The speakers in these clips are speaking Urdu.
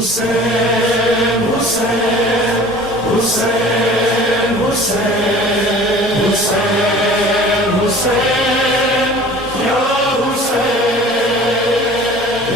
حسین حسین حسین حسین حسین حسین یا حسین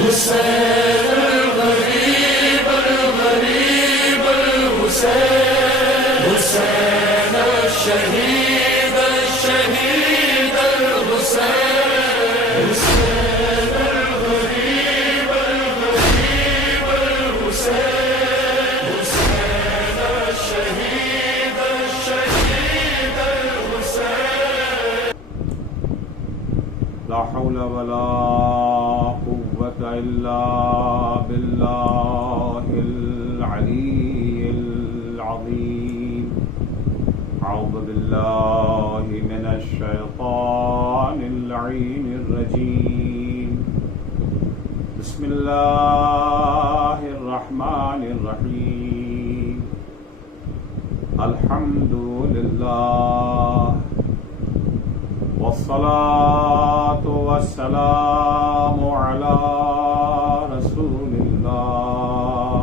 حسین الغریب الغریب الحسین حسین الشہید الشہید الحسین حسین الغریب الغریب الحسین حسین الشہید الشہید الحسین. لا حول ولا قوة إلا بالله العلي العظيم. أعوذ بالله من الشيطان اللعين الرجيم. بسم الله الرحمن الرحيم. الحمد لله والصلاة والسلام على رسول الله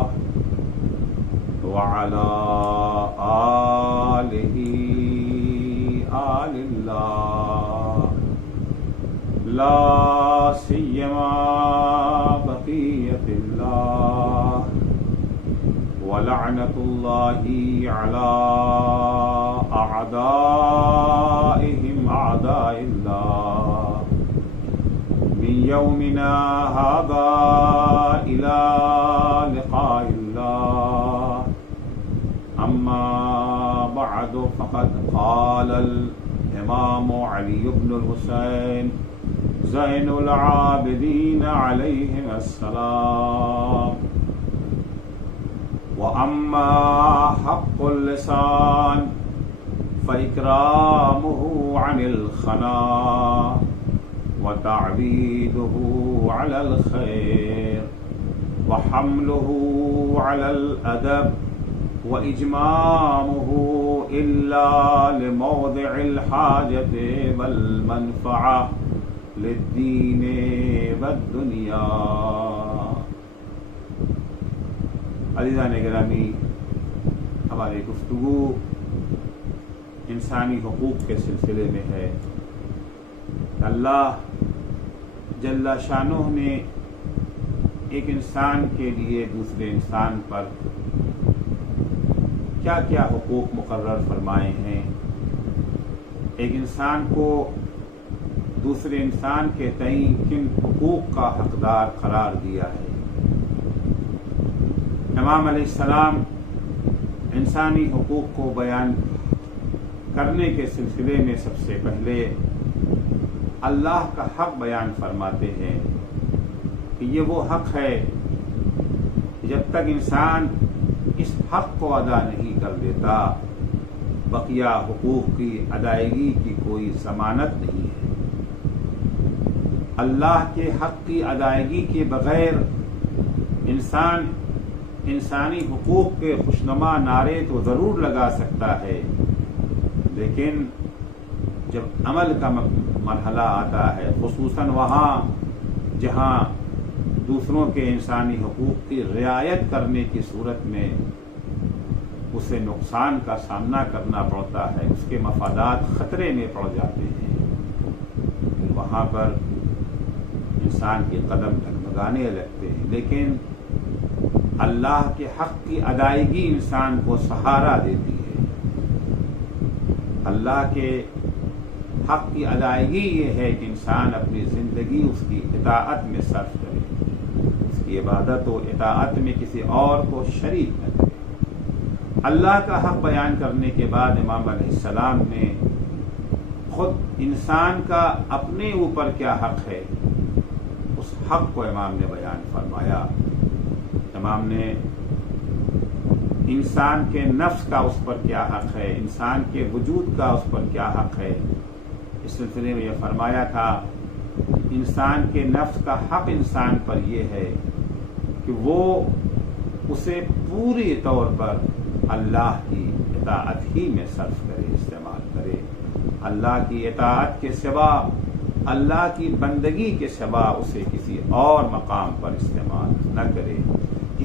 وعلى آله آل الله لا سيما بقية الله ولعنة الله على أعدائهم أعداء الله من يومنا هذا إلى لقاء الله. أما بعد فقد قال الإمام علي بن الحسين زين العابدين عليهم السلام: وأما حق اللسان فإكرامه عن الخنا وتعبيده على الخير وحمله على الأدب وإجمامه إلا لموضع الحاجة والمنفعة للدين والدنيا. عزیزان گرامی، ہماری گفتگو انسانی حقوق کے سلسلے میں ہے. اللہ جل شانہ نے ایک انسان کے لیے دوسرے انسان پر کیا کیا حقوق مقرر فرمائے ہیں، ایک انسان کو دوسرے انسان کے تئیں کن حقوق کا حقدار قرار دیا ہے. امام علیہ السلام انسانی حقوق کو بیان کرنے کے سلسلے میں سب سے پہلے اللہ کا حق بیان فرماتے ہیں کہ یہ وہ حق ہے جب تک انسان اس حق کو ادا نہیں کر دیتا بقیہ حقوق کی ادائیگی کی کوئی ضمانت نہیں ہے. اللہ کے حق کی ادائیگی کے بغیر انسان انسانی حقوق کے خوشنما نعرے تو ضرور لگا سکتا ہے، لیکن جب عمل کا مرحلہ آتا ہے، خصوصاً وہاں جہاں دوسروں کے انسانی حقوق کی رعایت کرنے کی صورت میں اسے نقصان کا سامنا کرنا پڑتا ہے، اس کے مفادات خطرے میں پڑ جاتے ہیں، وہاں پر انسان کے قدم ڈگمگانے لگتے ہیں. لیکن اللہ کے حق کی ادائیگی انسان کو سہارا دیتی ہے. اللہ کے حق کی ادائیگی یہ ہے کہ انسان اپنی زندگی اس کی اطاعت میں صرف کرے، اس کی عبادت و اطاعت میں کسی اور کو شریک نہ کرے. اللہ کا حق بیان کرنے کے بعد امام علیہ السلام نے خود انسان کا اپنے اوپر کیا حق ہے اس حق کو امام نے بیان فرمایا. امام نے انسان کے نفس کا اس پر کیا حق ہے، انسان کے وجود کا اس پر کیا حق ہے. اس سلسلے میں یہ فرمایا تھا انسان کے نفس کا حق انسان پر یہ ہے کہ وہ اسے پوری طور پر اللہ کی اطاعت ہی میں صرف کرے، استعمال کرے. اللہ کی اطاعت کے سوا، اللہ کی بندگی کے سوا اسے کسی اور مقام پر استعمال نہ کرے،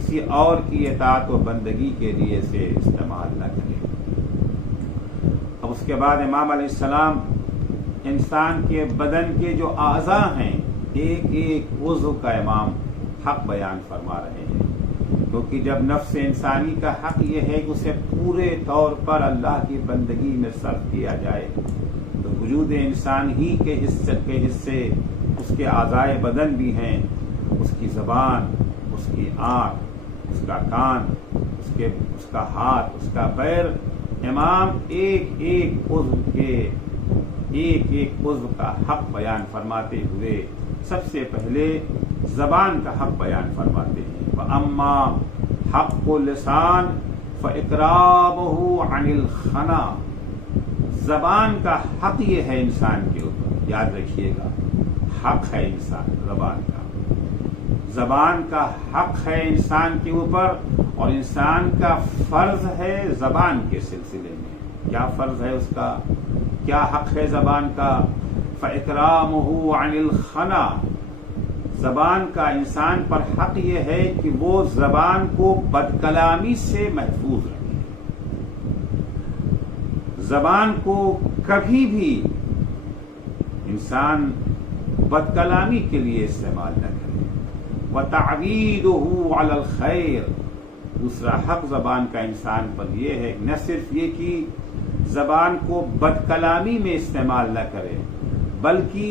کسی اور کی اطاعت و بندگی کے لیے اسے استعمال نہ کرے۔ اب اس کے بعد امام علیہ السلام انسان کے بدن کے جو اعضاء ہیں ایک ایک عضو کا امام حق بیان فرما رہے ہیں، کیونکہ جب نفس انسانی کا حق یہ ہے کہ اسے پورے طور پر اللہ کی بندگی میں صرف کیا جائے، تو وجود انسان ہی کے حصے اس کے اعضاء بدن بھی ہیں، اس کی زبان، اس کی آنکھ، اس کا کان، اس کا ہاتھ، اس کا پیر، امام ایک ایک عضو کا حق بیان فرماتے ہوئے سب سے پہلے زبان کا حق بیان فرماتے ہیں۔ وَأَمَّا حَقُّ اللِّسَانِ فَإِكْرَامُهُ عَنِ الْخَنَا، زبان کا حق یہ ہے انسان کے اوپر، یاد رکھیے گا، حق ہے زبان کا حق ہے انسان کے اوپر، اور انسان کا فرض ہے زبان کے سلسلے میں۔ کیا فرض ہے اس کا، کیا حق ہے زبان کا؟ فَإِكْرَامُهُ عَنِ الْخَنَا، زبان کا انسان پر حق یہ ہے کہ وہ زبان کو بد کلامی سے محفوظ رکھے، زبان کو کبھی بھی انسان بد کلامی کے لیے استعمال نہ کرے۔ وَتَعْوِيدُهُ عَلَى الْخَيْرِ، دوسرا حق زبان کا انسان پر یہ ہے نہ صرف یہ کہ زبان کو بد کلامی میں استعمال نہ کرے، بلکہ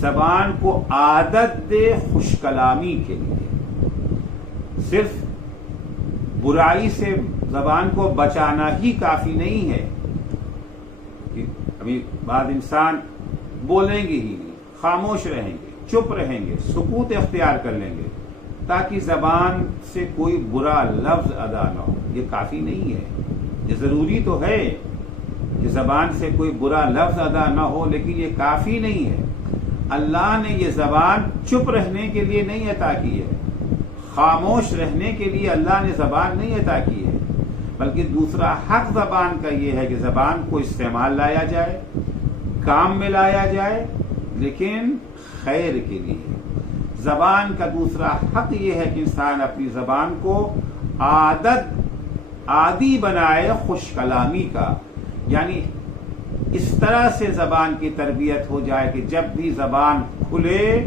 زبان کو عادت دے خوش کلامی کے لیے۔ صرف برائی سے زبان کو بچانا ہی کافی نہیں ہے کہ ابھی بعض انسان بولیں گے ہی نہیں، خاموش رہیں گے، چپ رہیں گے، سکوت اختیار کر لیں گے تاکہ زبان سے کوئی برا لفظ ادا نہ ہو، یہ کافی نہیں ہے۔ یہ ضروری تو ہے کہ زبان سے کوئی برا لفظ ادا نہ ہو، لیکن یہ کافی نہیں ہے۔ اللہ نے یہ زبان چپ رہنے کے لیے نہیں عطا کی ہے، خاموش رہنے کے لیے اللہ نے زبان نہیں عطا کی ہے، بلکہ دوسرا حق زبان کا یہ ہے کہ زبان کو استعمال لایا جائے، کام میں لایا جائے، لیکن خیر کے لیے۔ زبان کا دوسرا حق یہ ہے کہ انسان اپنی زبان کو عادی بنائے خوش کلامی کا، یعنی اس طرح سے زبان کی تربیت ہو جائے کہ جب بھی زبان کھلے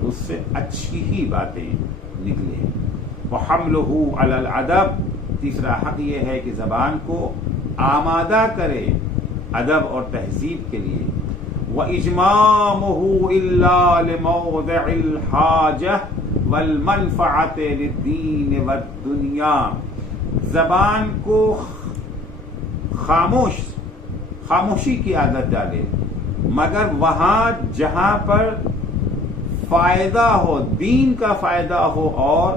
تو اس سے اچھی ہی باتیں نکلیں۔ وَحَمْلُهُ عَلَى الْأَدَبِ، تیسرا حق یہ ہے کہ زبان کو آمادہ کرے ادب اور تہذیب کے لیے۔ وَإِجْمَامُهُ إِلَّا لِمَوْضِعِ الْحَاجَةِ وَالْمَنْفَعَةِ لِلدِّينِ وَالدُّنْيَا، زبان کو خاموشی کی عادت ڈالے، مگر وہاں جہاں پر فائدہ ہو، دین کا فائدہ ہو اور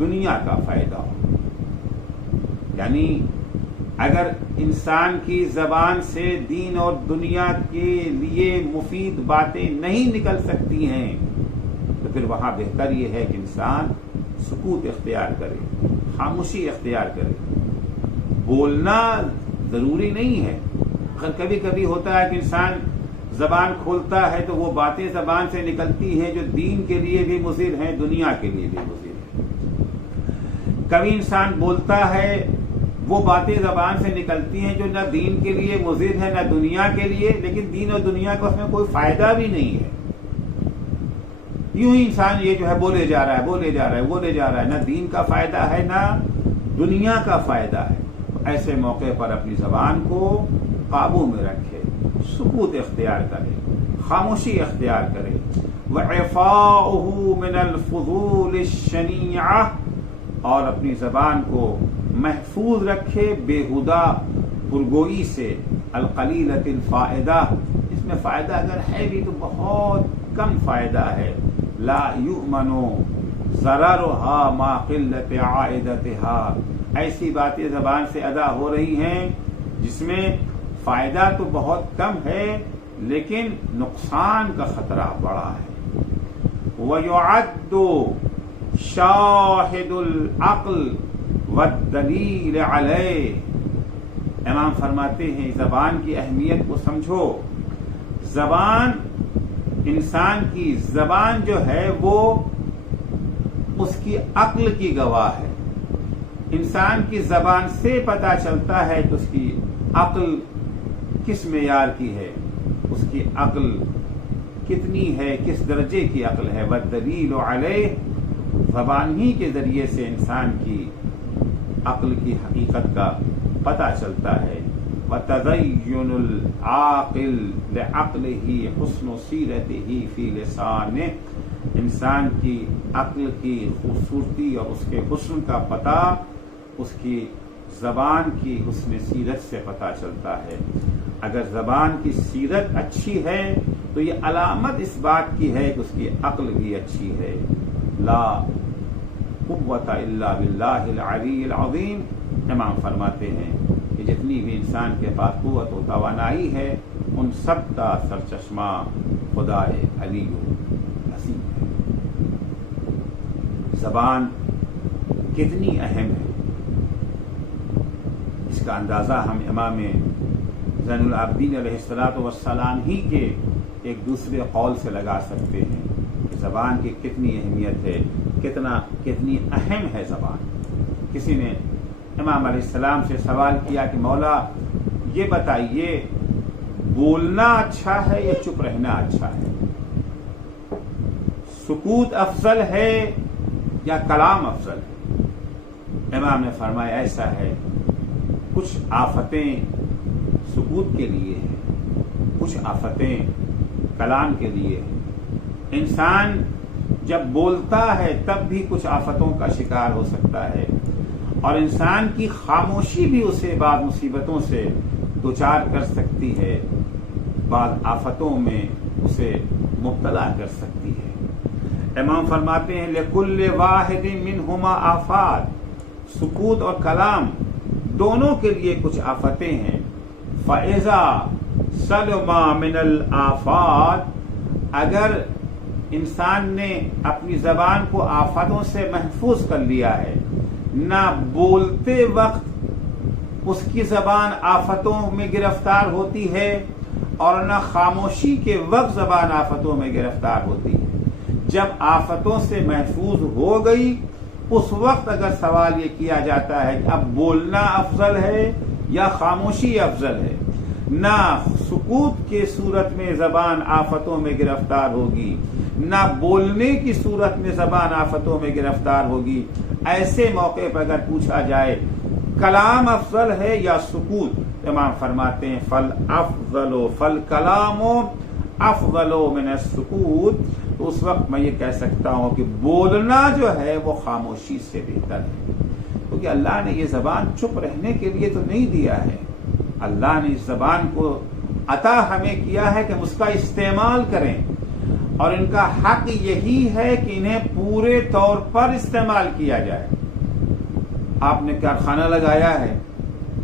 دنیا کا فائدہ ہو۔ یعنی اگر انسان کی زبان سے دین اور دنیا کے لیے مفید باتیں نہیں نکل سکتی ہیں تو پھر وہاں بہتر یہ ہے کہ انسان سکوت اختیار کرے، خاموشی اختیار کرے۔ بولنا ضروری نہیں ہے، کبھی کبھی ہوتا ہے کہ انسان زبان کھولتا ہے تو وہ باتیں زبان سے نکلتی ہیں جو دین کے لیے بھی مضر ہیں، دنیا کے لیے بھی مضر ہیں۔ کبھی انسان بولتا ہے وہ باتیں زبان سے نکلتی ہیں جو نہ دین کے لیے مضر ہے نہ دنیا کے لیے، لیکن دین اور دنیا کا اس میں کوئی فائدہ بھی نہیں ہے۔ یوں ہی انسان یہ جو ہے بولے جا رہا ہے، نہ دین کا فائدہ ہے نہ دنیا کا فائدہ ہے۔ ایسے موقع پر اپنی زبان کو قابو میں رکھے، سکوت اختیار کرے، خاموشی اختیار کرے۔ وَعِفَاؤُهُ مِنَ الْفُضُولِ الشَّنِيعَةِ، اور اپنی زبان کو محفوظ رکھے بےہودہ پرگوئی سے، القلیلۃ الفائدہ، اس میں فائدہ اگر ہے بھی تو بہت کم فائدہ ہے۔ لا یؤمن ضررها مع قلت عائدتها، ایسی باتیں زبان سے ادا ہو رہی ہیں جس میں فائدہ تو بہت کم ہے لیکن نقصان کا خطرہ بڑا ہے۔ وَيُعَدُّ شَاهِدُ الْعَقْلِ وَالدَّلِيلِ عَلَيْهِ، امام فرماتے ہیں زبان کی اہمیت کو سمجھو۔ زبان، انسان کی زبان جو ہے وہ اس کی عقل کی گواہ ہے، انسان کی زبان سے پتہ چلتا ہے کہ اس کی عقل کس معیار کی ہے، اس کی عقل کتنی ہے، کس درجے کی عقل ہے۔ والدلیل علیہ، زبان ہی کے ذریعے سے انسان کی عقل کی حقیقت کا پتہ چلتا ہے۔ وتزین العاقل لعقلہ حسن سیرتہ فی لسانہ، انسان کی عقل کی خوبصورتی اور اس کے حسن کا پتہ اس کی زبان کی حسن سیرت سے پتہ چلتا ہے۔ اگر زبان کی سیرت اچھی ہے تو یہ علامت اس بات کی ہے کہ اس کی عقل بھی اچھی ہے۔ لا قوت الا باللہ العلی العظیم، امام فرماتے ہیں کہ جتنی بھی انسان کے پاس قوت و توانائی ہے ان سب کا سرچشمہ خدا علی عظیم ہے۔ زبان کتنی اہم ہے اس کا اندازہ ہم امام زین العابدین علیہ السلام ہی کے ایک دوسرے قول سے لگا سکتے ہیں کہ زبان کی کتنی اہمیت ہے، کتنی اہم ہے زبان۔ کسی نے امام علیہ السلام سے سوال کیا کہ مولا یہ بتائیے بولنا اچھا ہے یا چپ رہنا اچھا ہے، سکوت افضل ہے یا کلام افضل ہے؟ امام نے فرمایا ایسا ہے، کچھ آفتیں سکوت کے لیے ہیں، کچھ آفتیں کلام کے لیے ہیں۔ انسان جب بولتا ہے تب بھی کچھ آفتوں کا شکار ہو سکتا ہے، اور انسان کی خاموشی بھی اسے بعض مصیبتوں سے دوچار کر سکتی ہے، بعض آفتوں میں اسے مبتلا کر سکتی ہے۔ امام فرماتے ہیں لکل واحد منہما آفات، سکوت اور کلام دونوں کے لیے کچھ آفتیں ہیں۔ فَإِذَا سَلِمَ مِنَ الْآفَاتِ، اگر انسان نے اپنی زبان کو آفتوں سے محفوظ کر لیا ہے، نہ بولتے وقت اس کی زبان آفتوں میں گرفتار ہوتی ہے اور نہ خاموشی کے وقت زبان آفتوں میں گرفتار ہوتی ہے، جب آفتوں سے محفوظ ہو گئی اس وقت اگر سوال یہ کیا جاتا ہے کہ اب بولنا افضل ہے یا خاموشی افضل ہے، نہ سکوت کے صورت میں زبان آفتوں میں گرفتار ہوگی، نہ بولنے کی صورت میں زبان آفتوں میں گرفتار ہوگی، ایسے موقع پر اگر پوچھا جائے کلام افضل ہے یا سکوت، امام فرماتے ہیں فالکلام افضل من السکوت، تو اس وقت میں یہ کہہ سکتا ہوں کہ بولنا جو ہے وہ خاموشی سے بہتر ہے، کیونکہ اللہ نے یہ زبان چپ رہنے کے لیے تو نہیں دیا ہے، اللہ نے اس زبان کو عطا ہمیں کیا ہے کہ ہم اس کا استعمال کریں، اور ان کا حق یہی ہے کہ انہیں پورے طور پر استعمال کیا جائے۔ آپ نے کارخانہ لگایا ہے،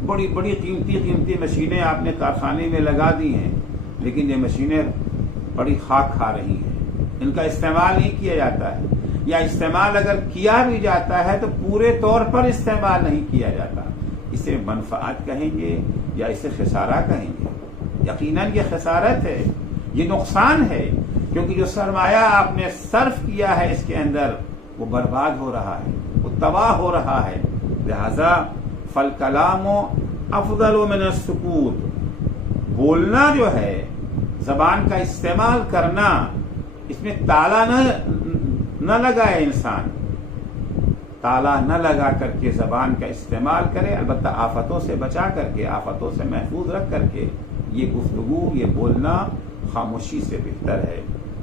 بڑی بڑی قیمتی مشینیں آپ نے کارخانے میں لگا دی ہیں، لیکن یہ مشینیں بڑی خاک کھا رہی ہیں، ان کا استعمال نہیں کیا جاتا ہے، یا استعمال اگر کیا بھی جاتا ہے تو پورے طور پر استعمال نہیں کیا جاتا۔ اسے منفعت کہیں گے یا اسے خسارہ کہیں گے؟ یقیناً یہ خسارت ہے، یہ نقصان ہے، کیونکہ جو سرمایہ آپ نے صرف کیا ہے اس کے اندر وہ برباد ہو رہا ہے، وہ تباہ ہو رہا ہے۔ لہذا فالکلام افضل من السکوت، بولنا جو ہے، زبان کا استعمال کرنا، اس میں تالا نہ لگائے، انسان تالا نہ لگا کر کے زبان کا استعمال کرے، البتہ آفتوں سے بچا کر کے، آفتوں سے محفوظ رکھ کر کے یہ گفتگو، یہ بولنا خاموشی سے بہتر ہے۔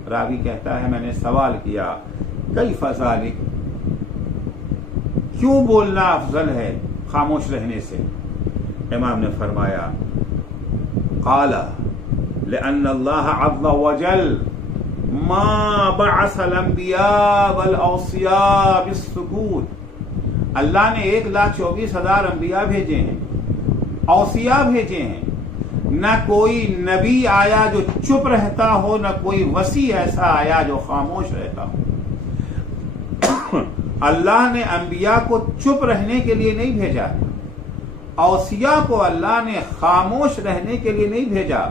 راوی کہتا ہے میں نے سوال کیا کیف ذالک، کیوں بولنا افضل ہے خاموش رہنے سے؟ امام نے فرمایا قال لأن اللہ عز وجل ما بعث الانبیاء والاوصیاء بالسکوت، اللہ نے 1,24,000 انبیاء بھیجے ہیں، اوصیاء بھیجے ہیں، نہ کوئی نبی آیا جو چپ رہتا ہو، نہ کوئی وصی ایسا آیا جو خاموش رہتا ہو۔ اللہ نے انبیاء کو چپ رہنے کے لیے نہیں بھیجا، اوصیاء کو اللہ نے خاموش رہنے کے لیے نہیں بھیجا،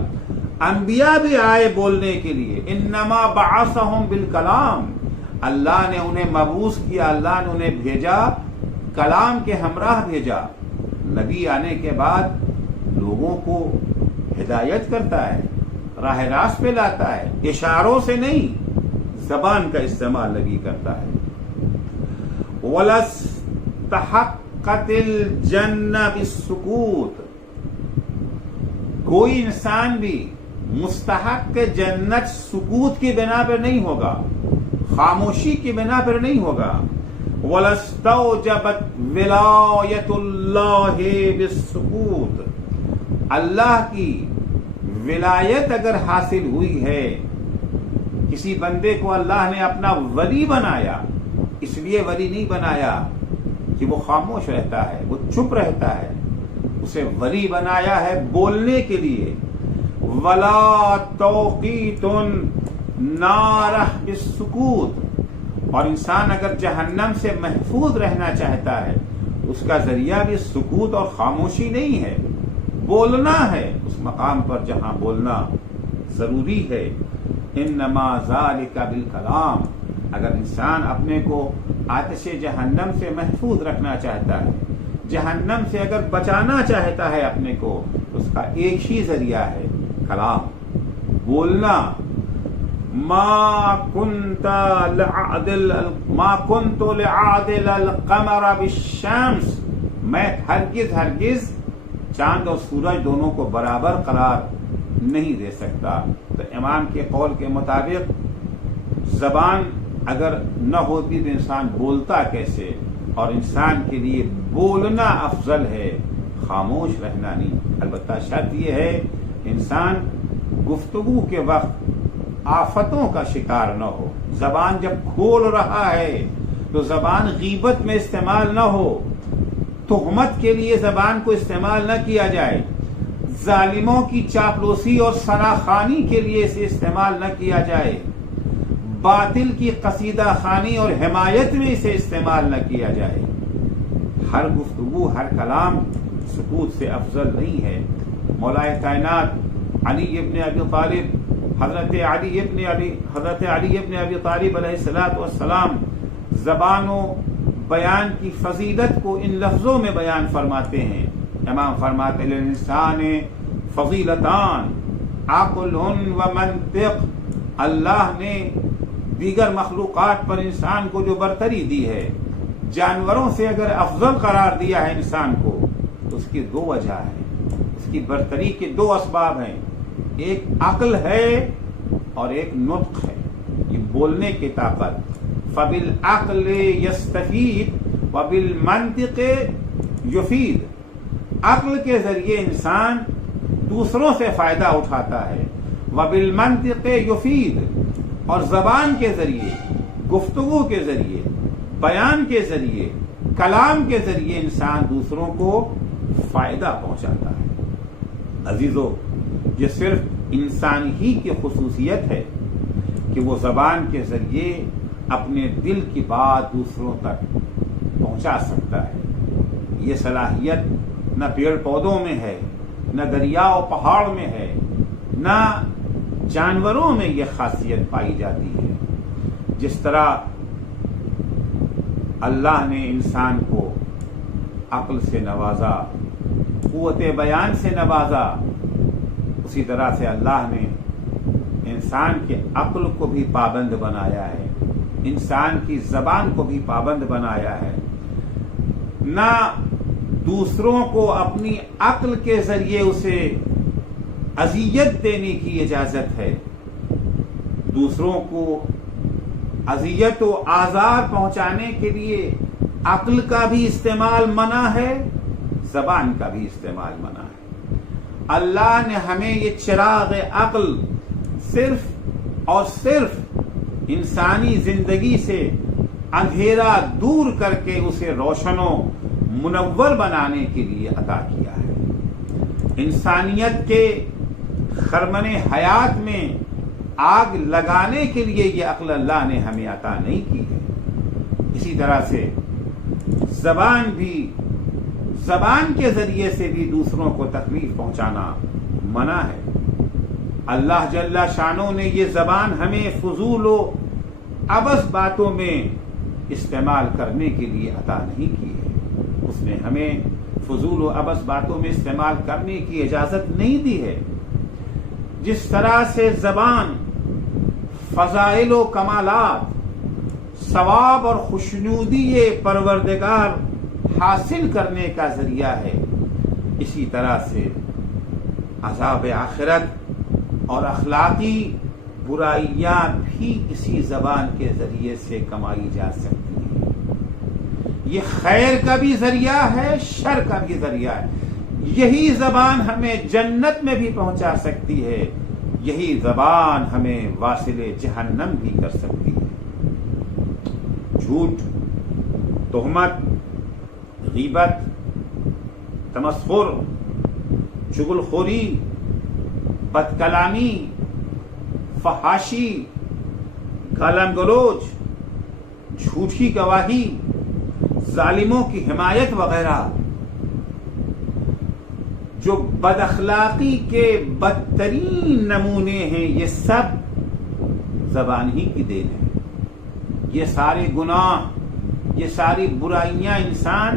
انبیاء بھی آئے بولنے کے لیے۔ انما بعثہم بالکلام، اللہ نے انہیں مبعوث کیا، اللہ نے انہیں بھیجا کلام کے ہمراہ بھیجا. نبی آنے کے بعد لوگوں کو ہدایت کرتا ہے، راہ راست پہ لاتا ہے، اشاروں سے نہیں، زبان کا استعمال نبی کرتا ہے. وَلَسْتَحَقَّتِ الْجَنَّةُ بِالسُّكُوتِ، کوئی انسان بھی مستحق جنت سکوت کی بنا پر نہیں ہوگا، خاموشی کی بنا پر نہیں ہوگا. وَلَسْتَوْجَبَتْ وِلَایَةُ اللَّهِ بِالسُّكُوتِ، اللہ کی ولایت اگر حاصل ہوئی ہے، کسی بندے کو اللہ نے اپنا ولی بنایا، اس لیے ولی نہیں بنایا کہ وہ خاموش رہتا ہے، وہ چپ رہتا ہے، اسے ولی بنایا ہے بولنے کے لیے. وَلَا تَوْقِيتٌ نَارَ بِالسُّكُوتِ، اور انسان اگر جہنم سے محفوظ رہنا چاہتا ہے اس کا ذریعہ بھی سکوت اور خاموشی نہیں ہے، بولنا ہے اس مقام پر جہاں بولنا ضروری ہے. انما ذالک بالکلام، اگر انسان اپنے کو آتش جہنم سے محفوظ رکھنا چاہتا ہے، جہنم سے اگر بچانا چاہتا ہے اپنے کو، اس کا ایک ہی ذریعہ ہے کلام، بولنا. ما كنت لأعدل القمر بالشمس، میں ہرگز چاند اور سورج دونوں کو برابر قرار نہیں دے سکتا. تو امام کے قول کے مطابق زبان اگر نہ ہوتی تو انسان بولتا کیسے، اور انسان کے لیے بولنا افضل ہے، خاموش رہنا نہیں. البتہ شرط یہ ہے انسان گفتگو کے وقت آفتوں کا شکار نہ ہو. زبان جب کھول رہا ہے تو زبان غیبت میں استعمال نہ ہو، تہمت کے لیے زبان کو استعمال نہ کیا جائے، ظالموں کی چاپلوسی اور ثناخوانی کے لیے اسے استعمال نہ کیا جائے، باطل کی قصیدہ خوانی اور حمایت میں اسے استعمال نہ کیا جائے. ہر گفتگو، ہر کلام سکوت سے افضل نہیں ہے. مولائے کائنات علی ابن ابی طالب، حضرت علی ابن ابی طالب علیہ الصلوۃ والسلام زبان و بیان کی فضیلت کو ان لفظوں میں بیان فرماتے ہیں. امام فرماتے ہیں للانسان فضیلتان عقل و منطق، اللہ نے دیگر مخلوقات پر انسان کو جو برتری دی ہے، جانوروں سے اگر افضل قرار دیا ہے انسان کو، تو اس کی دو وجہ ہیں، اس کی برتری کے دو اسباب ہیں. ایک عقل ہے اور ایک نطق ہے، یہ بولنے کی طاقت. فبالعقل یستفید وبالمنطق یفید، عقل کے ذریعے انسان دوسروں سے فائدہ اٹھاتا ہے. وبالمنطق یفید، اور زبان کے ذریعے، گفتگو کے ذریعے، بیان کے ذریعے، کلام کے ذریعے انسان دوسروں کو فائدہ پہنچاتا ہے. عزیزو، یہ صرف انسان ہی کی خصوصیت ہے کہ وہ زبان کے ذریعے اپنے دل کی بات دوسروں تک پہنچا سکتا ہے. یہ صلاحیت نہ پیڑ پودوں میں ہے، نہ دریا و پہاڑ میں ہے، نہ جانوروں میں یہ خاصیت پائی جاتی ہے. جس طرح اللہ نے انسان کو عقل سے نوازا، قوت بیان سے نوازا، اسی طرح سے اللہ نے انسان کے عقل کو بھی پابند بنایا ہے، انسان کی زبان کو بھی پابند بنایا ہے. نہ دوسروں کو اپنی عقل کے ذریعے اسے اذیت دینے کی اجازت ہے، دوسروں کو اذیت و آزار پہنچانے کے لیے عقل کا بھی استعمال منع ہے، زبان کا بھی استعمال منع ہے. اللہ نے ہمیں یہ چراغ عقل صرف اور صرف انسانی زندگی سے اندھیرا دور کر کے اسے روشن و منور بنانے کے لیے عطا کیا ہے. انسانیت کے خرمن حیات میں آگ لگانے کے لیے یہ عقل اللہ نے ہمیں عطا نہیں کی ہے. اسی طرح سے زبان کے ذریعے سے بھی دوسروں کو تکلیف پہنچانا منع ہے. اللہ جل شانہ نے یہ زبان ہمیں فضول و عبث باتوں میں استعمال کرنے کے لیے عطا نہیں کی ہے. اس نے ہمیں فضول و عبث باتوں میں استعمال کرنے کی اجازت نہیں دی ہے. جس طرح سے زبان فضائل و کمالات، ثواب اور خوشنودی پروردگار حاصل کرنے کا ذریعہ ہے، اسی طرح سے عذاب آخرت اور اخلاقی برائیاں بھی اسی زبان کے ذریعے سے کمائی جا سکتی ہیں. یہ خیر کا بھی ذریعہ ہے، شر کا بھی ذریعہ ہے. یہی زبان ہمیں جنت میں بھی پہنچا سکتی ہے، یہی زبان ہمیں واصل جہنم بھی کر سکتی ہے. جھوٹ، تہمت، غیبت، تمسخر، چغل خوری، بد کلامی، فحاشی، گالاں گلوچ، جھوٹی گواہی، ظالموں کی حمایت وغیرہ جو بد اخلاقی کے بدترین نمونے ہیں، یہ سب زبان ہی کی دین ہے. یہ سارے گناہ، یہ ساری برائیاں انسان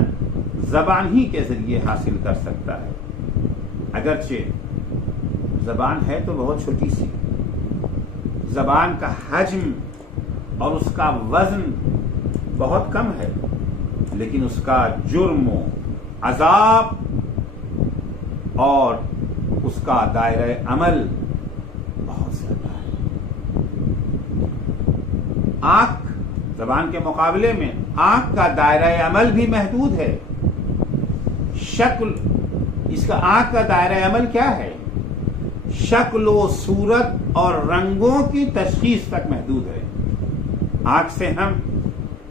زبان ہی کے ذریعے حاصل کر سکتا ہے. اگرچہ زبان ہے تو بہت چھوٹی سی، زبان کا حجم اور اس کا وزن بہت کم ہے، لیکن اس کا جرم و عذاب اور اس کا دائرہ عمل بہت زیادہ ہے. آنکھ، زبان کے مقابلے میں آنکھ کا دائرہ عمل بھی محدود ہے. شکل، اس کا آنکھ کا دائرہ عمل کیا ہے؟ شکل و صورت اور رنگوں کی تشخیص تک محدود ہے. آنکھ سے ہم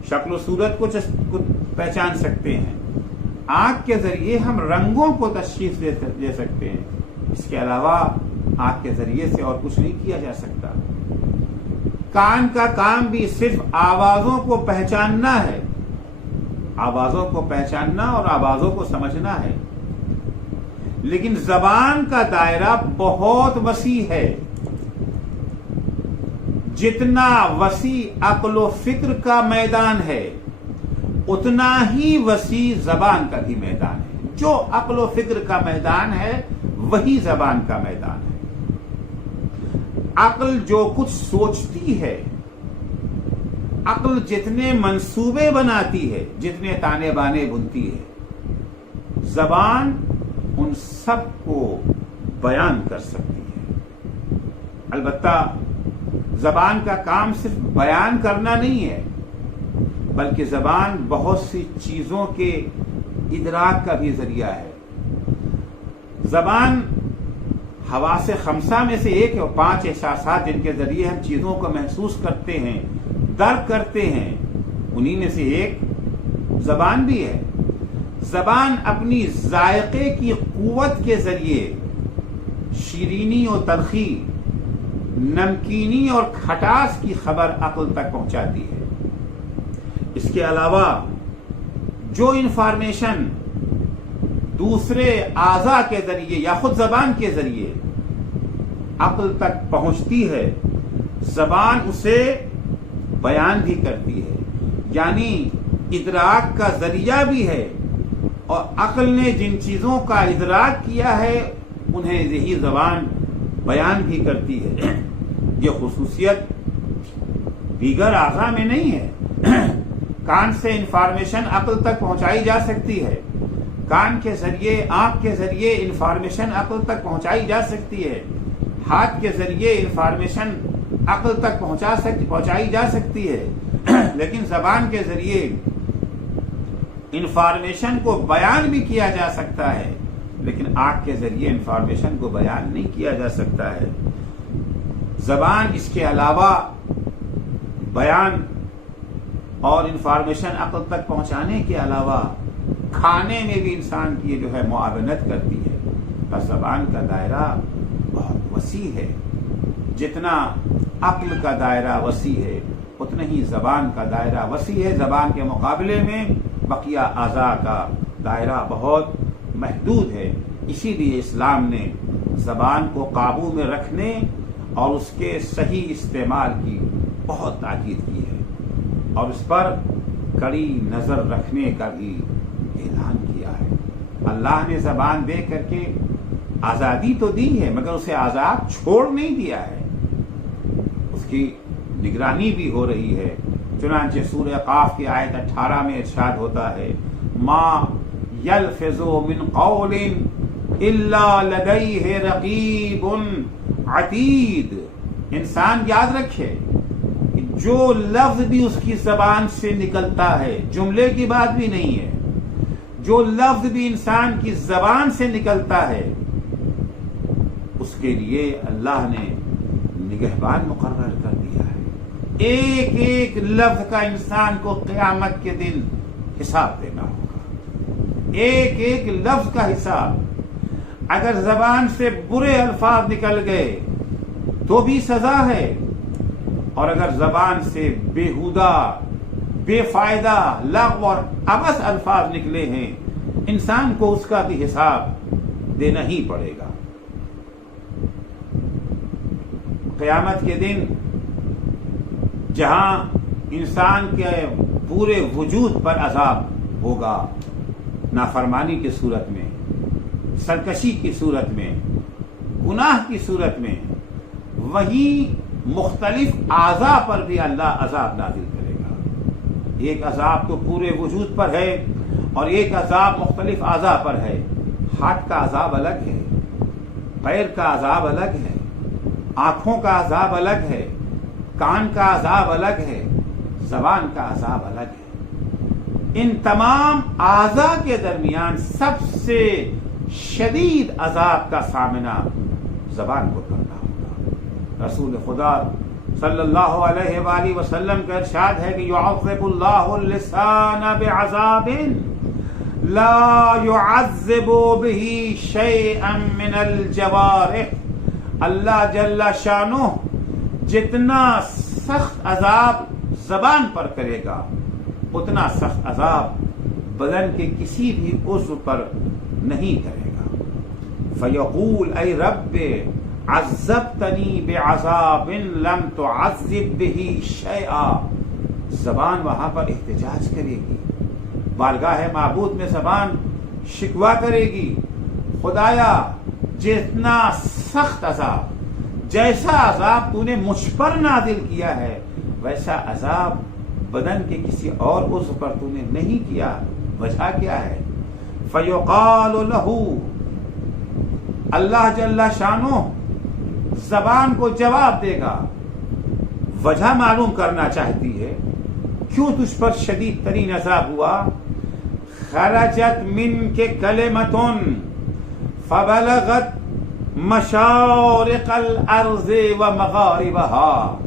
شکل و صورت کو پہچان سکتے ہیں، آنکھ کے ذریعے ہم رنگوں کو تشخیص دے سکتے ہیں. اس کے علاوہ آنکھ کے ذریعے سے اور کچھ نہیں کیا جا سکتا. کان کا کام بھی صرف آوازوں کو پہچاننا ہے، آوازوں کو پہچاننا اور آوازوں کو سمجھنا ہے. لیکن زبان کا دائرہ بہت وسیع ہے. جتنا وسیع عقل و فکر کا میدان ہے، اتنا ہی وسیع زبان کا بھی میدان ہے. جو عقل و فکر کا میدان ہے وہی زبان کا میدان ہے. عقل جو کچھ سوچتی ہے، عقل جتنے منصوبے بناتی ہے، جتنے تانے بانے بنتی ہے، زبان ان سب کو بیان کر سکتی ہے. البتہ زبان کا کام صرف بیان کرنا نہیں ہے، بلکہ زبان بہت سی چیزوں کے ادراک کا بھی ذریعہ ہے. زبان حواس خمسہ میں سے ایک ہے، 5 احساسات جن کے ذریعے ہم چیزوں کو محسوس کرتے ہیں، درک کرتے ہیں، انہی میں سے ایک زبان بھی ہے. زبان اپنی ذائقے کی قوت کے ذریعے شیرینی اور تلخی، نمکینی اور کھٹاس کی خبر عقل تک پہنچاتی ہے. اس کے علاوہ جو انفارمیشن دوسرے اعضاء کے ذریعے یا خود زبان کے ذریعے عقل تک پہنچتی ہے، زبان اسے بیان بھی کرتی ہے. یعنی ادراک کا ذریعہ بھی ہے، اور عقل نے جن چیزوں کا ادراک کیا ہے انہیں یہی زبان بیان بھی کرتی ہے. یہ خصوصیت دیگر اعضاء میں نہیں ہے. کان سے انفارمیشن عقل تک پہنچائی جا سکتی ہے، کان کے ذریعے، آنکھ کے ذریعے انفارمیشن عقل تک پہنچائی جا سکتی ہے، ہاتھ کے ذریعے انفارمیشن عقل تک پہنچائی جا سکتی ہے. لیکن زبان کے ذریعے انفارمیشن کو بیان بھی کیا جا سکتا ہے، لیکن آنکھ کے ذریعے انفارمیشن کو بیان نہیں کیا جا سکتا ہے. زبان اس کے علاوہ بیان اور انفارمیشن عقل تک پہنچانے کے علاوہ کھانے میں بھی انسان کی جو ہے معاونت کرتی ہے. بس زبان کا دائرہ بہت وسیع ہے. جتنا عقل کا دائرہ وسیع ہے اتنا ہی زبان کا دائرہ وسیع ہے. زبان کے مقابلے میں بقیہ اعضاء کا دائرہ بہت محدود ہے. اسی لیے اسلام نے زبان کو قابو میں رکھنے اور اس کے صحیح استعمال کی بہت تاکید کی ہے، اور اس پر کڑی نظر رکھنے کا بھی اعلان اللہ نے زبان دے کر کے آزادی تو دی ہے، مگر اسے آزاد چھوڑ نہیں دیا ہے، اس کی نگرانی بھی ہو رہی ہے۔ چنانچہ سورہ قاف کی آیت 18 میں ارشاد ہوتا ہے ما یلفظ من قول الا لدیہ رقیب عتید۔ انسان یاد رکھے کہ جو لفظ بھی اس کی زبان سے نکلتا ہے، جملے کی بات بھی نہیں ہے، جو لفظ بھی انسان کی زبان سے نکلتا ہے اس کے لیے اللہ نے نگہبان مقرر کر دیا ہے۔ ایک ایک لفظ کا انسان کو قیامت کے دن حساب دینا ہوگا، ایک ایک لفظ کا حساب۔ اگر زبان سے برے الفاظ نکل گئے تو بھی سزا ہے، اور اگر زبان سے بیہودہ، بے فائدہ، لغو اور عبث الفاظ نکلے ہیں، انسان کو اس کا بھی حساب دینا ہی پڑے گا۔ قیامت کے دن جہاں انسان کے پورے وجود پر عذاب ہوگا، نافرمانی کی صورت میں، سرکشی کی صورت میں، گناہ کی صورت میں، وہیں مختلف اعضاء پر بھی اللہ عذاب نازل کرے گا۔ ایک عذاب تو پورے وجود پر ہے اور ایک عذاب مختلف اعضاء پر ہے۔ ہاتھ کا عذاب الگ ہے، پیر کا عذاب الگ ہے، آنکھوں کا عذاب الگ ہے، کان کا عذاب الگ ہے، زبان کا عذاب الگ ہے۔ ان تمام اعضاء کے درمیان سب سے شدید عذاب کا سامنا زبان کو کرنا ہوگا۔ رسول خدا صلی اللہ علیہ وآلہ وسلم کا ارشاد ہے کہ یعذب اللہ اللسان بعذاب لا يعذب به شيئا من الجوارح۔ اللہ جل شانہ جتنا سخت عذاب زبان پر کرے گا، اتنا سخت عذاب بدن کے کسی بھی عضو پر نہیں کرے گا۔ فیقول اے رب عذبتنی بعذاب لم تعذب به شیئا۔ زبان وہاں پر احتجاج کرے گی، بارگاہ معبود میں زبان شکوہ کرے گی، خدایا جتنا سخت عذاب، جیسا عذاب تو نے مجھ پر نازل کیا ہے، ویسا عذاب بدن کے کسی اور عضو پر تو نے نہیں کیا، وجہ کیا ہے؟ فیقال لہ، اللہ جل شانہ زبان کو جواب دے گا، وجہ معلوم کرنا چاہتی ہے کیوں تجھ پر شدید ترین عذاب ہوا۔ خرجت من کے کلمتن فبلغت مشارق الارض ومغاربها۔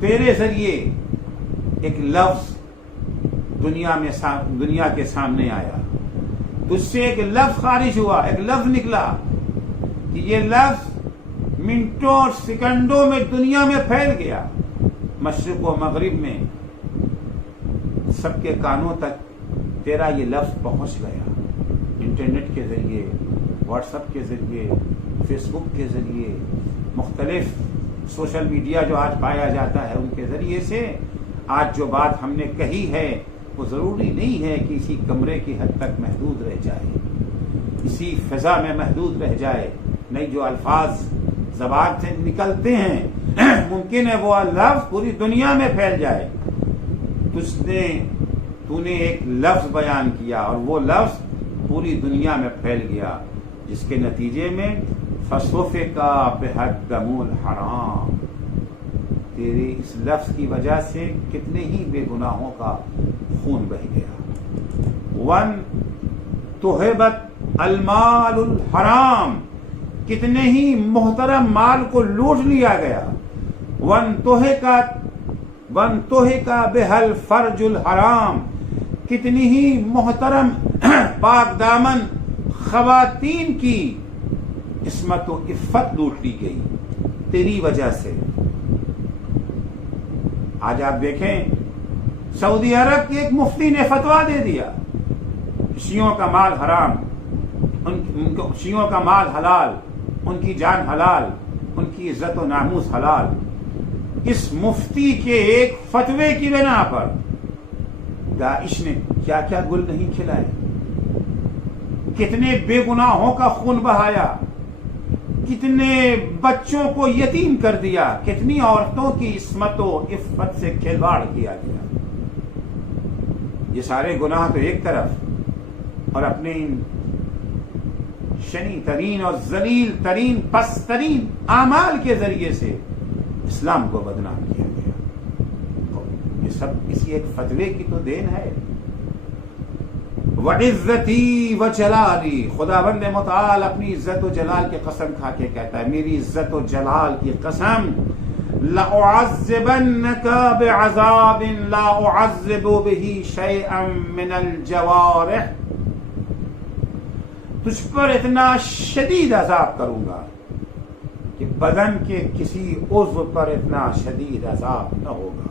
تیرے ذریعے ایک لفظ دنیا کے سامنے آیا، تجھ سے ایک لفظ خارج ہوا، ایک لفظ نکلا کہ یہ لفظ منٹوں اور سیکنڈوں میں دنیا میں پھیل گیا، مشرق و مغرب میں سب کے کانوں تک تیرا یہ لفظ پہنچ گیا، انٹرنیٹ کے ذریعے، واٹس ایپ کے ذریعے، فیس بک کے ذریعے، مختلف سوشل میڈیا جو آج پایا جاتا ہے ان کے ذریعے سے آج جو بات ہم نے کہی ہے وہ ضروری نہیں ہے کہ اسی کمرے کی حد تک محدود رہ جائے، اسی فضا میں محدود رہ جائے، نہیں جو الفاظ زبان سے نکلتے ہیں ممکن ہے وہ لفظ پوری دنیا میں پھیل جائے۔ تو نے ایک لفظ بیان کیا اور وہ لفظ پوری دنیا میں پھیل گیا، جس کے نتیجے میں فَصُفِكَ بِهَدَّمُ الْحَرَامِ، تیرے اس لفظ کی وجہ سے کتنے ہی بے گناہوں کا خون بہ گیا۔ وَانْتُهِبَتْ الْمَالُ الْحَرَامِ، کتنے ہی محترم مال کو لوٹ لیا گیا۔ وَانْتُهِكَ بِهَا الْفَرْجُ الْحَرَامِ، کتنی ہی محترم پاک دامن خواتین کی عصمت و عفت لوٹ لی گئی تیری وجہ سے۔ آج آپ دیکھیں سعودی عرب کے ایک مفتی نے فتویٰ دے دیا شیعوں کا مال حرام، شیعوں کا مال حلال، ان کی جان حلال، ان کی عزت و ناموس حلال۔ اس مفتی کے ایک فتوے کی بنا پر داعش نے کیا کیا گل نہیں کھلائے، کتنے بے گناہوں کا خون بہایا، کتنے بچوں کو یتیم کر دیا، کتنی عورتوں کی عصمت و عفت سے کھلواڑ کیا گیا۔ یہ سارے گناہ تو ایک طرف، اور اپنے ان شنی ترین اور ذلیل ترین پست ترین اعمال کے ذریعے سے اسلام کو بدنام کیا گیا۔ یہ سب کسی ایک فتوے کی تو دین ہے۔ وعزتی وجلالی، خداوند متعال اپنی عزت و جلال کی قسم کھا کے کہتا ہے، میری عزت و جلال کی قسم، لأعذبنک بعذاب لا اعذب به شیئا من الجوارح، تجھ پر اتنا شدید عذاب کروں گا کہ بدن کے کسی عضو پر اتنا شدید عذاب نہ ہوگا۔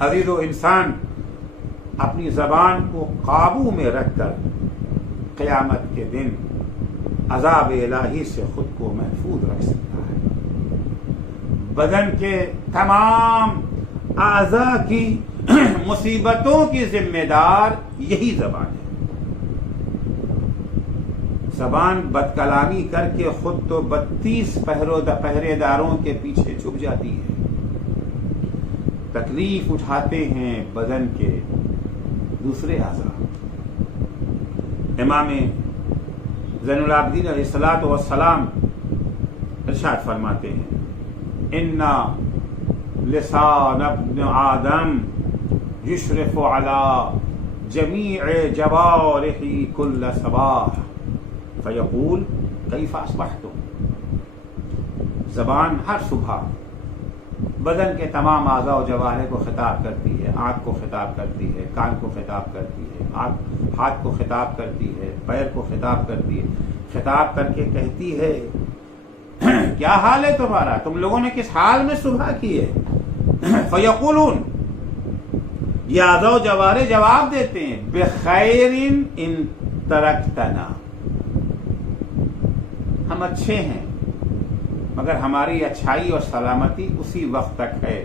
عزیزو، انسان اپنی زبان کو قابو میں رکھ کر قیامت کے دن عذاب الہی سے خود کو محفوظ رکھ سکتا ہے۔ بدن کے تمام اعضاء کی مصیبتوں کی ذمہ دار یہی زبان ہے۔ زبان بد کلامی کر کے خود تو 32 پہرے داروں کے پیچھے چھپ جاتی ہے، تکلیف اٹھاتے ہیں بدن کے دوسرے اعضاء۔ امام زین العابدین علیہ الصلوۃ والسلام ارشاد فرماتے ہیں، ان لسان ابن آدم یشرف علی جمیع جوارحی کل صباح فیقول کیف اصبحتم۔ زبان ہر صبح بدن کے تمام اعضاء و جوارح کو خطاب کرتی ہے، آنکھ کو خطاب کرتی ہے، کان کو خطاب کرتی ہے، ہاتھ کو خطاب کرتی ہے، پیر کو خطاب کرتی ہے، خطاب کر کے کہتی ہے کیا حال ہے تمہارا، تم لوگوں نے کس حال میں صبح کی ہے۔ فیقولون، یہ اعضاء و جوارح جواب دیتے ہیں، بخیر ان ترکتنا، ہم اچھے ہیں مگر ہماری اچھائی اور سلامتی اسی وقت تک ہے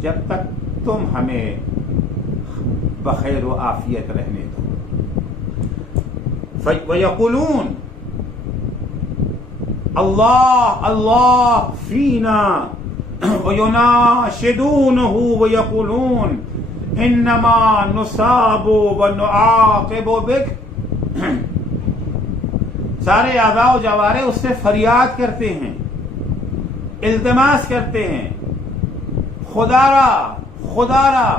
جب تک تم ہمیں بخیر و عافیت رہنے دو۔ وَيَقُولُونَ اللہ اللہ فینا وَيُنَاشِدُونَهُ وَيَقُولُونَ انما نصاب ونعاقب بک، سارے اعضاء و جوارح اس سے فریاد کرتے ہیں، التماس کرتے ہیں، خدا را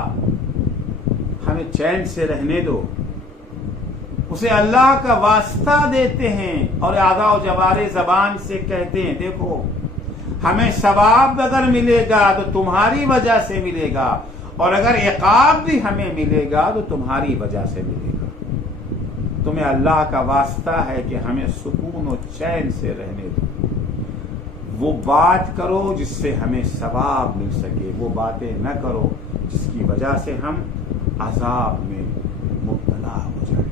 ہمیں چین سے رہنے دو، اسے اللہ کا واسطہ دیتے ہیں، اور اعضاء و جوارح زبان سے کہتے ہیں دیکھو ہمیں ثواب اگر ملے گا تو تمہاری وجہ سے ملے گا، اور اگر عقاب بھی ہمیں ملے گا تو تمہاری وجہ سے ملے گا، تمہیں اللہ کا واسطہ ہے کہ ہمیں سکون و چین سے رہنے دو، وہ بات کرو جس سے ہمیں ثواب مل سکے، وہ باتیں نہ کرو جس کی وجہ سے ہم عذاب میں مبتلا ہو جائیں۔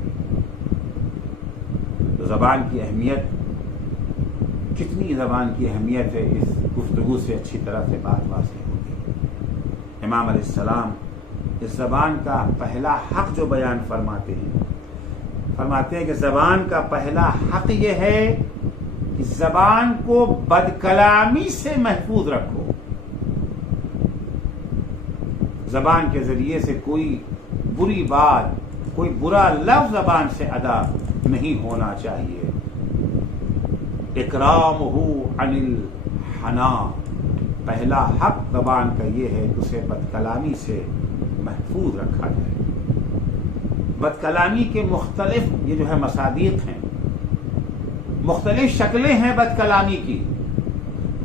تو زبان کی اہمیت، کتنی زبان کی اہمیت ہے، اس گفتگو سے اچھی طرح سے بات واضح ہوگی۔ امام علیہ السلام اس زبان کا پہلا حق جو بیان فرماتے ہیں کہ زبان کا پہلا حق یہ ہے کہ زبان کو بد کلامی سے محفوظ رکھو، زبان کے ذریعے سے کوئی بری بات، کوئی برا لفظ زبان سے ادا نہیں ہونا چاہیے۔ اکرامہ عن الحنا، پہلا حق زبان کا یہ ہے کہ اسے بد کلامی سے محفوظ رکھا جائے۔ بد کلامی کے مختلف یہ جو ہے مصادیق ہیں، مختلف شکلیں ہیں بد کلامی کی۔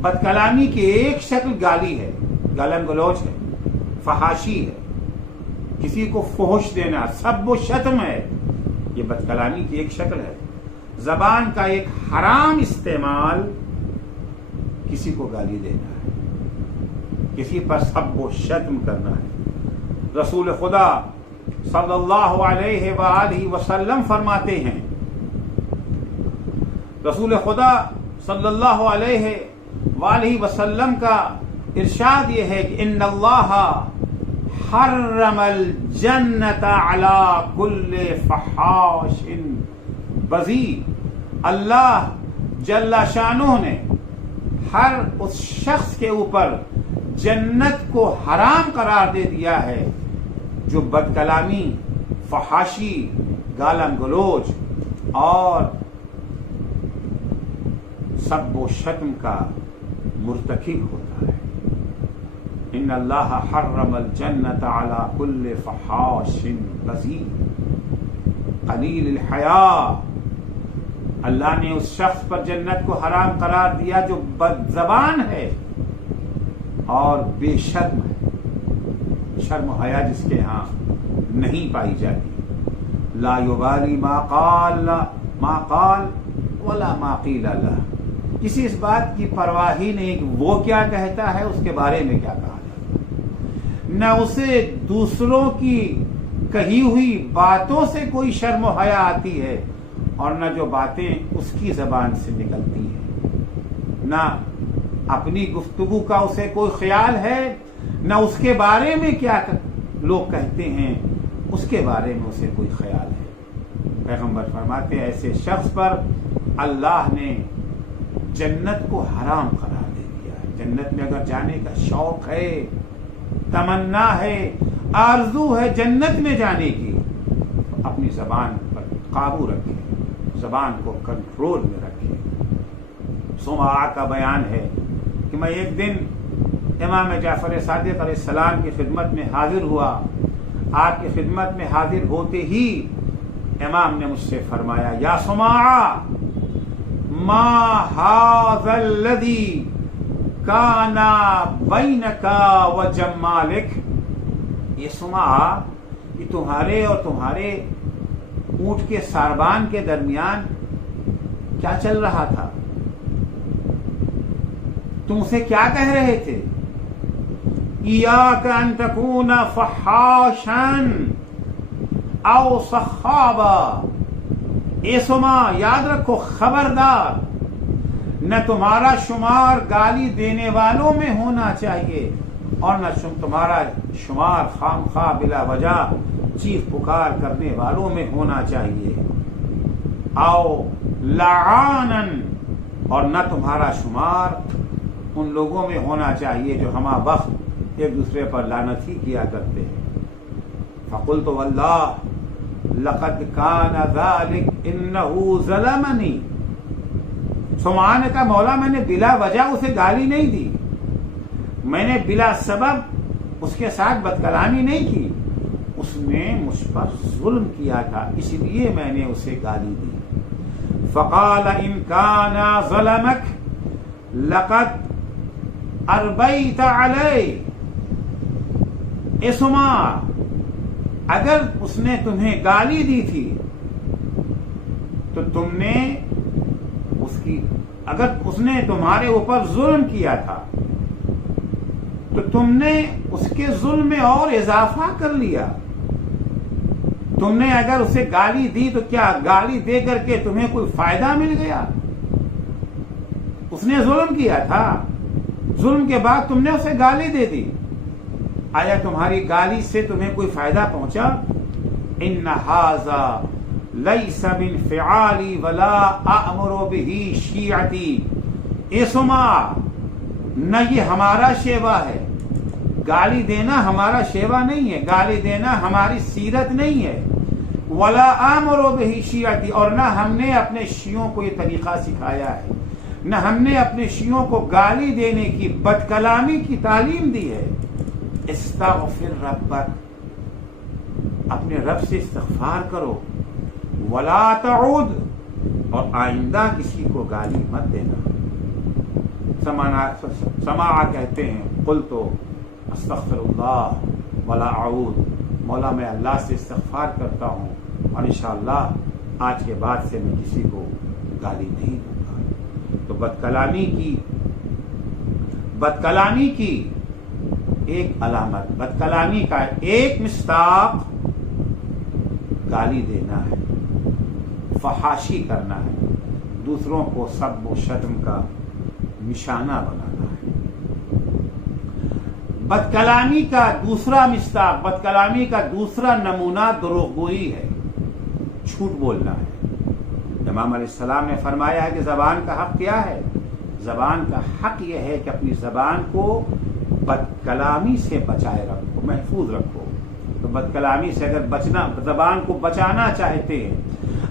بد کلامی کی ایک شکل گالی ہے، گالن گلوچ ہے، فحاشی ہے، کسی کو فحش دینا، سب و شتم ہے، یہ بد کلامی کی ایک شکل ہے۔ زبان کا ایک حرام استعمال کسی کو گالی دینا ہے، کسی پر سب و شتم کرنا ہے۔ رسول خدا صلی اللہ علیہ وآلہ وسلم فرماتے ہیں، رسول خدا صلی اللہ علیہ وآلہ وسلم کا ارشاد یہ ہے کہ ان اللہ حرم الجنت علی کل فحاش بذی اللہ جل شانہ نے ہر اس شخص کے اوپر جنت کو حرام قرار دے دیا ہے جو بد کلامی، فحاشی، گالم گلوچ اور سب و شتم کا مرتکب ہوتا ہے۔ ان اللہ حرم الجنت علی کل فحاش بذی قلیل الحیا، اللہ نے اس شخص پر جنت کو حرام قرار دیا جو بد زبان ہے اور بے شرم ہے، شرم و حیا جس کے ہاں نہیں پائی جاتی، لا یبالی ما قال ولا ما قیل لہ، کسی اس بات کی پرواہ ہی نہیں کہ وہ کیا کہتا ہے، اس کے بارے میں کیا کہا جاتا ہے، نہ اسے دوسروں کی کہی ہوئی باتوں سے کوئی شرم و حیا آتی ہے اور نہ جو باتیں اس کی زبان سے نکلتی ہیں، نہ اپنی گفتگو کا اسے کوئی خیال ہے، نہ اس کے بارے میں کیا لوگ کہتے ہیں اس کے بارے میں اسے کوئی خیال ہے۔ پیغمبر فرماتے ہیں ایسے شخص پر اللہ نے جنت کو حرام قرار دے دیا ہے۔ جنت میں اگر جانے کا شوق ہے، تمنا ہے، آرزو ہے جنت میں جانے کی، تو اپنی زبان پر قابو رکھے، زبان کو کنٹرول میں رکھے۔ سمعہ کا بیان ہے کہ میں ایک دن امام جعفر صادق علیہ السلام کی خدمت میں حاضر ہوا، آپ کی خدمت میں حاضر ہوتے ہی امام نے مجھ سے فرمایا، یا سمعہ ما هذا الذي كان بينك وجمالك، یہ سمعہ کہ تمہارے اور تمہارے اونٹ کے ساربان کے درمیان کیا چل رہا تھا، تم اسے کیا کہہ رہے تھے؟ ایاک ان تکون فحاشا او صخابا، اے سما یاد رکھو، خبردار، نہ تمہارا شمار گالی دینے والوں میں ہونا چاہیے اور نہ تمہارا شمار خام خواہ بلا وجہ چیخ پکار کرنے والوں میں ہونا چاہیے، او لعانن، اور نہ تمہارا شمار ان لوگوں میں ہونا چاہیے جو ہمہ وقت ایک دوسرے پر لعنت ہی کیا کرتے ہیں۔ فقلت واللہ لقد کان ذلک انہ ظلمنی، سمعہ نے کہا مولا میں نے بلا وجہ اسے گالی نہیں دی، میں نے بلا سبب اس کے ساتھ بدکلامی نہیں کی، اس نے مجھ پر ظلم کیا تھا، اس لیے میں نے اسے گالی دی۔ فقال ان کان ظلمک لقد اربیت علی، اے سمعہ اگر اس نے تمہیں گالی دی تھی تو تم نے اگر اس نے تمہارے اوپر ظلم کیا تھا تو تم نے اس کے ظلم میں اور اضافہ کر لیا، تم نے اگر اسے گالی دی تو کیا گالی دے کر کے تمہیں کوئی فائدہ مل گیا؟ اس نے ظلم کیا تھا، ظلم کے بعد تم نے اسے گالی دے دی، آیا تمہاری گالی سے تمہیں کوئی فائدہ پہنچا؟ ان ھذا لیس من فعالی ولا اامر بہ شیعتی، اے سمعہ نہ یہ ہمارا شیوا ہے، گالی دینا ہمارا شیوا نہیں ہے، گالی دینا ہماری سیرت نہیں ہے، ولا آمر بہ شیعتی، اور نہ ہم نے اپنے شیعوں کو یہ طریقہ سکھایا ہے، نہ ہم نے اپنے شیعوں کو گالی دینے کی، بد کلامی کی تعلیم دی ہے۔ استغفر ربک، اپنے رب سے استغفار کرو، ولا تعود، اور آئندہ کسی کو گالی مت دینا۔ سماع کہتے ہیں قلت استغفر اللہ ولا اعود، مولا میں اللہ سے استغفار کرتا ہوں اور انشاءاللہ آج کے بعد سے میں کسی کو گالی نہیں دوں گا۔ تو بدکلامی کی ایک علامت، بدکلامی کا ایک مصداق گالی دینا ہے، فحاشی کرنا ہے، دوسروں کو سب و شتم کا نشانہ بنانا ہے۔ بدکلامی کا دوسرا مصداق، بدکلامی کا دوسرا نمونہ دروغ گوئی ہے، جھوٹ بولنا ہے۔ امام علیہ السلام نے فرمایا ہے کہ زبان کا حق کیا ہے؟ زبان کا حق یہ ہے کہ اپنی زبان کو بد کلامی سے بچائے رکھو، محفوظ رکھو۔ تو بد کلامی سے اگر زبان کو بچانا چاہتے ہیں،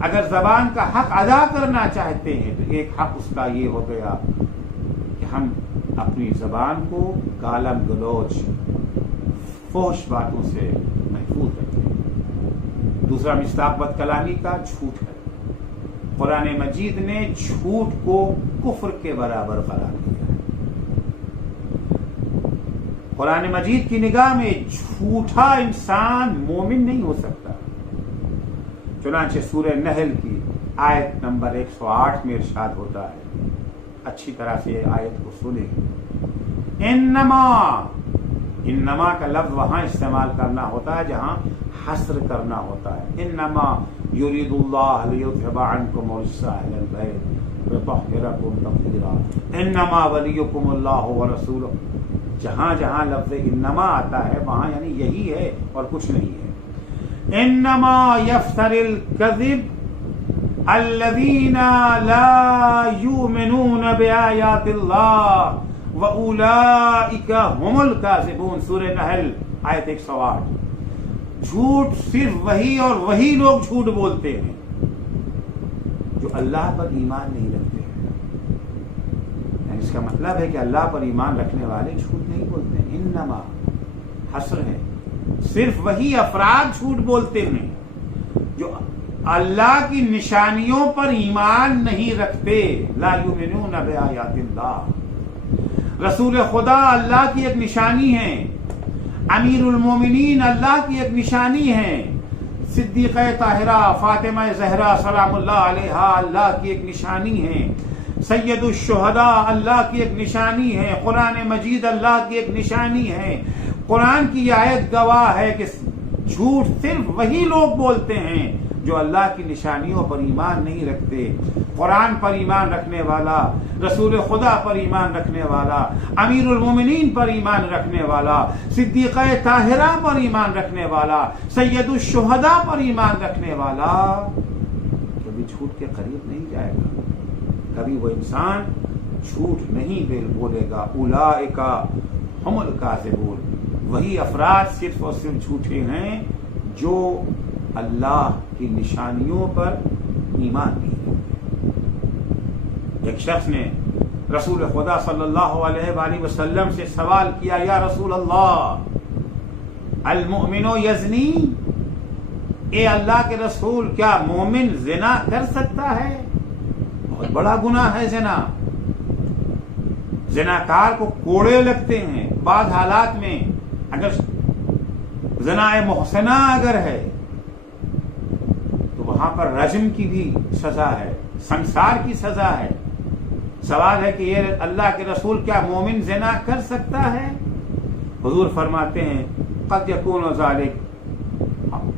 اگر زبان کا حق ادا کرنا چاہتے ہیں، تو ایک حق اس کا یہ ہو گیا کہ ہم اپنی زبان کو گالم گلوچ فحش باتوں سے محفوظ رکھیں۔ دوسرا مصداق بد کلامی کا جھوٹ ہے۔ قرآن مجید نے جھوٹ کو کفر کے برابر قرار دیا ہے۔ قرآن مجید کی نگاہ میں جھوٹا انسان مومن نہیں ہو سکتا۔ چنانچہ سورہ نحل کی آیت نمبر 108 میں ارشاد ہوتا ہے، اچھی طرح سے آیت کو سنیں۔ انما کا لفظ وہاں استعمال کرنا ہوتا ہے جہاں حصر کرنا ہوتا ہے۔ انما یرید اللہ لیذھب عنکم الرجس اہل البیت ویطہرکم تطہیرا، انما ولیکم اللہ ورسولہ۔ جہاں جہاں لفظ انما آتا ہے وہاں یعنی یہی ہے اور کچھ نہیں ہے۔ انما یفتر الکذب الذین لا یؤمنون بآیات اللہ وَأُولَئِكَ هُمُ الْكَاذِبُونَ، سورہ نحل آیت 108۔ جھوٹ صرف وہی اور وہی لوگ جھوٹ بولتے ہیں جو اللہ پر ایمان نہیں رکھتے ہیں۔ یعنی اس کا مطلب ہے کہ اللہ پر ایمان رکھنے والے جھوٹ نہیں بولتے ہیں۔ انما حصر ہے، صرف وہی افراد جھوٹ بولتے ہیں جو اللہ کی نشانیوں پر ایمان نہیں رکھتے۔ لا یؤمنون بآیات اللہ، رسول خدا اللہ کی ایک نشانی ہے، امیر المومنین اللہ کی ایک نشانی ہے، صدیقہ طاہرہ فاطمہ زہرا سلام اللہ علیہا اللہ کی ایک نشانی ہے، سید الشہداء اللہ کی ایک نشانی ہے، قرآن مجید اللہ کی ایک نشانی ہے۔ قرآن کی آیت گواہ ہے کہ جھوٹ صرف وہی لوگ بولتے ہیں جو اللہ کی نشانیوں پر ایمان نہیں رکھتے۔ قرآن پر ایمان رکھنے والا، رسول خدا پر ایمان رکھنے والا، امیر المومنین پر ایمان رکھنے والا، صدیقہ طاہرہ پر ایمان رکھنے والا، سید الشہداء پر ایمان رکھنے والا کبھی جھوٹ کے قریب نہیں جائے گا، کبھی وہ انسان جھوٹ نہیں بولے گا۔ اولئک ھم الکاذبون، وہی افراد صرف اور صرف جھوٹے ہیں جو اللہ کی نشانیوں پر ایمان نہیں رکھتے۔ ایک شخص نے رسول خدا صلی اللہ علیہ وآلہ وسلم سے سوال کیا، یا رسول اللہ المؤمن یزنی، اے اللہ کے رسول کیا مومن زنا کر سکتا ہے؟ بہت بڑا گناہ ہے زنا، زناکار کو کوڑے لگتے ہیں۔ بعض حالات میں اگر زنا محسنہ اگر ہے تو وہاں پر رجم کی بھی سزا ہے، سنسار کی سزا ہے۔ سوال ہے کہ یہ اللہ کے رسول کیا مومن زنا کر سکتا ہے؟ حضور فرماتے ہیں قد یکون ذالک،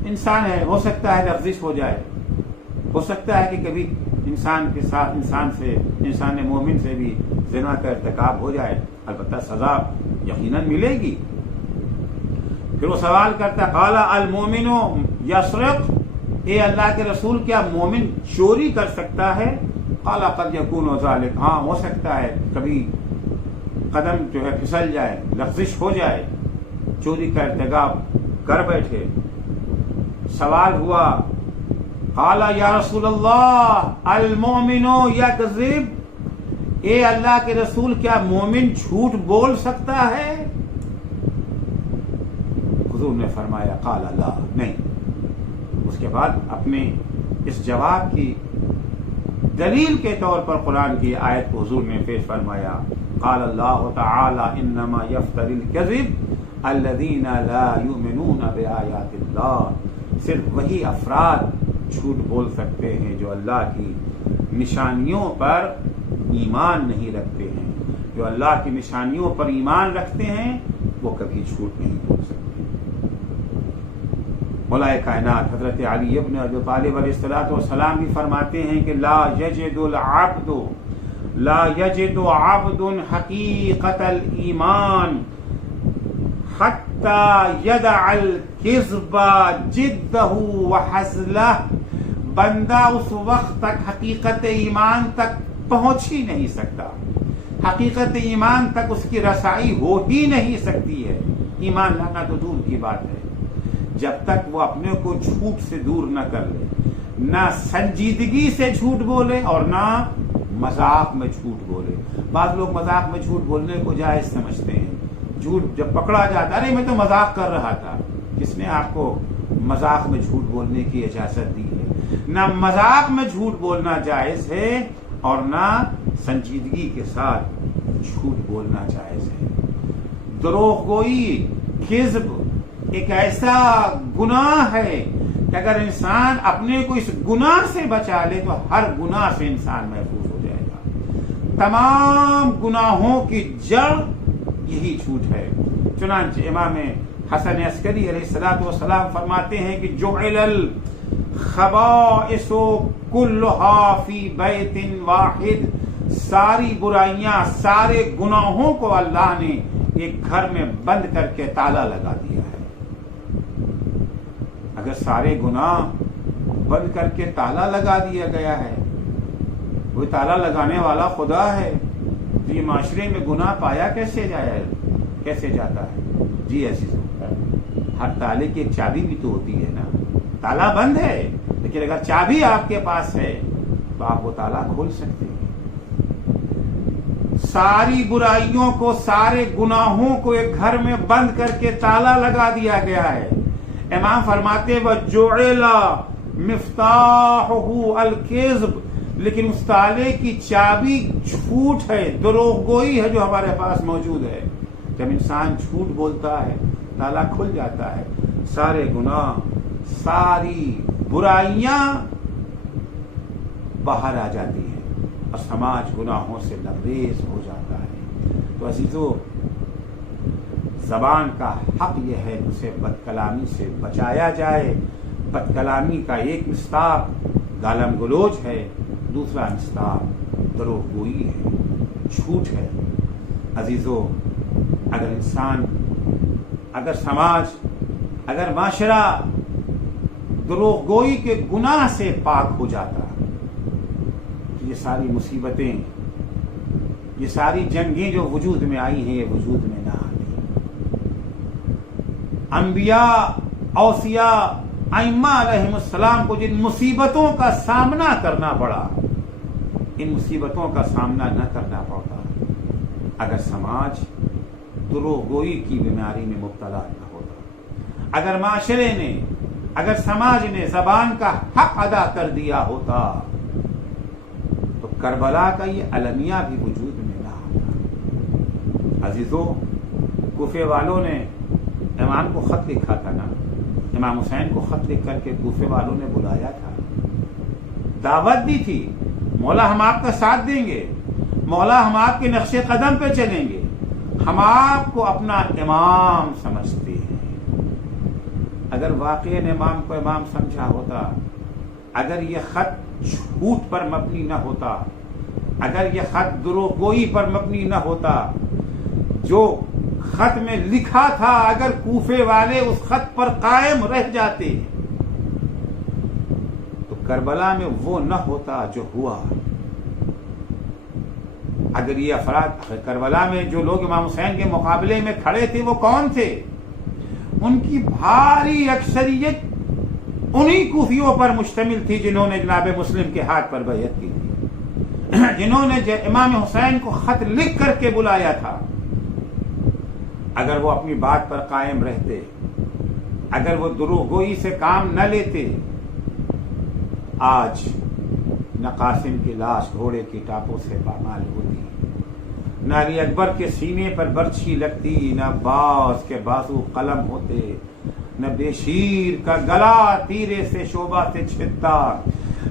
انسان ہے، ہو سکتا ہے لفظش ہو جائے، ہو سکتا ہے کہ کبھی انسان کے ساتھ انسان مومن سے بھی زنا کا ارتکاب ہو جائے، البتہ سزا یقیناً ملے گی۔ پھر وہ سوال کرتا قال المؤمن یسرق، اے اللہ کے رسول کیا مومن چوری کر سکتا ہے؟ قال قد یکون ذالک، ہاں ہو سکتا ہے کبھی قدم جو ہے پھسل جائے، لغزش ہو جائے، چوری کا ارتکاب کر بیٹھے۔ سوال ہوا قال یا رسول اللہ المؤمن یکذب، اے اللہ کے رسول کیا مومن جھوٹ بول سکتا ہے؟ حضور نے فرمایا قال لا، نہیں۔ اس کے بعد اپنے اس جواب کی دلیل کے طور پر قرآن کی آیت کو حضور نے پیش فرمایا، قال اللہ تعالی انما یفتر الکذب الذین لا یؤمنون بآیات اللہ، صرف وہی افراد جھوٹ بول سکتے ہیں جو اللہ کی نشانیوں پر ایمان نہیں رکھتے ہیں۔ جو اللہ کی نشانیوں پر ایمان رکھتے ہیں وہ کبھی جھوٹ نہیں بول سکتے۔ مولا کائنات حضرت علی ابن ابی طالب علیہ الصلوۃ والسلام بھی فرماتے ہیں کہ لا یجد عبد حقیقت الایمان حتی یدع الکذب جدہ وحزلہ بندہ اس وقت تک حقیقت ایمان تک پہنچ ہی نہیں سکتا، حقیقت ایمان تک اس کی رسائی ہو ہی نہیں سکتی ہے۔ ایمان لانا تو دور کی بات ہے، جب تک وہ اپنے کو جھوٹ سے دور نہ کر لے، نہ سنجیدگی سے جھوٹ بولے اور نہ مذاق میں جھوٹ بولے۔ بعض لوگ مذاق میں جھوٹ بولنے کو جائز سمجھتے ہیں، جھوٹ جب پکڑا جاتا ہے، میں تو مذاق کر رہا تھا۔ کس نے آپ کو مذاق میں جھوٹ بولنے کی اجازت دی ہے؟ نہ مذاق میں جھوٹ بولنا جائز ہے اور نہ سنجیدگی کے ساتھ جھوٹ بولنا جائز ہے۔ دروغ گوئی، کذب ایک ایسا گناہ ہے کہ اگر انسان اپنے کو اس گناہ سے بچا لے تو ہر گناہ سے انسان محفوظ ہو جائے گا۔ تمام گناہوں کی جڑ یہی جھوٹ ہے۔ چنانچہ امام حسن عسکری علیہ الصلوۃ والسلام فرماتے ہیں کہ جعل الخبائث کلھا فی بیت واحد، ساری برائیاں، سارے گناہوں کو اللہ نے ایک گھر میں بند کر کے تالا لگا دیا ہے۔ اگر سارے گناہ بند کر کے تالا لگا دیا گیا ہے، وہ تالا لگانے والا خدا ہے، تو یہ معاشرے میں گناہ پایا کیسے جاتا ہے؟ جی ایسی ہر تالے کی ایک چابی بھی تو ہوتی ہے نا، تالا بند ہے لیکن اگر چابی آپ کے پاس ہے تو آپ وہ تالا کھول سکتے ہیں۔ ساری برائیوں کو، سارے گناہوں کو ایک گھر میں بند کر کے تالا لگا دیا گیا ہے۔ امام فرماتے وَجُعِلَ مِفْتَاحُهُ الْكِذْبُ، لیکن اس تالے کی چابی جھوٹ ہے، دروغ گوئی ہے جو ہمارے پاس موجود ہے۔ جب انسان جھوٹ بولتا ہے تالا کھل جاتا ہے، سارے گناہ، ساری برائیاں باہر آ جاتی ہیں اور سماج گناہوں سے لبریز ہو جاتا ہے۔ تو عزیزو، زبان کا حق یہ ہے کہ اسے بد کلامی سے بچایا جائے۔ بد کلامی کا ایک مصداق گالم گلوچ ہے، دوسرا مصداق دروغ گوئی ہے، جھوٹ ہے۔ عزیزو، اگر انسان، اگر سماج، اگر معاشرہ دروغ گوئی کے گناہ سے پاک ہو جاتا تو یہ ساری مصیبتیں، یہ ساری جنگیں جو وجود میں آئی ہیں یہ وجود میں نہ آتی۔ انبیاء، اوصیاء، ائمہ علیہم السلام کو جن مصیبتوں کا سامنا کرنا پڑا، ان مصیبتوں کا سامنا نہ کرنا پڑتا اگر سماج دروغ گوئی کی بیماری میں مبتلا نہ ہوتا، اگر معاشرے نے، اگر سماج نے زبان کا حق ادا کر دیا ہوتا تو کربلا کا یہ المیہ بھی وجود میں نہ آتا۔ عزیزو، کوفے والوں نے امام کو خط لکھا تھا نا، امام حسین کو خط لکھ کر کے کوفے والوں نے بلایا تھا، دعوت دی تھی، مولا ہم آپ کا ساتھ دیں گے، مولا ہم آپ کے نقش قدم پہ چلیں گے، ہم آپ کو اپنا امام سمجھتے ہیں۔ اگر واقعی امام کو امام سمجھا ہوتا، اگر یہ خط جھوٹ پر مبنی نہ ہوتا، اگر یہ خط دروغ گوئی پر مبنی نہ ہوتا، جو خط میں لکھا تھا اگر کوفے والے اس خط پر قائم رہ جاتے تو کربلا میں وہ نہ ہوتا جو ہوا۔ اگر یہ افراد کربلا میں جو لوگ امام حسین کے مقابلے میں کھڑے تھے وہ کون تھے؟ ان کی بھاری اکثریت انہی کوفیوں پر مشتمل تھی جنہوں نے جناب مسلم کے ہاتھ پر بیعت کی تھی، جنہوں نے امام حسین کو خط لکھ کر کے بلایا تھا۔ اگر وہ اپنی بات پر قائم رہتے، اگر وہ دروغ گوئی سے کام نہ لیتے، آج نہ قاسم کی لاش گھوڑے کی ٹاپوں سے پامال ہوتی، نہ علی اکبر کے سینے پر برچھی لگتی، نہ عباس کے بازو قلم ہوتے، نہ بشیر کا گلا تیرے سے شعبہ سے چھنتا،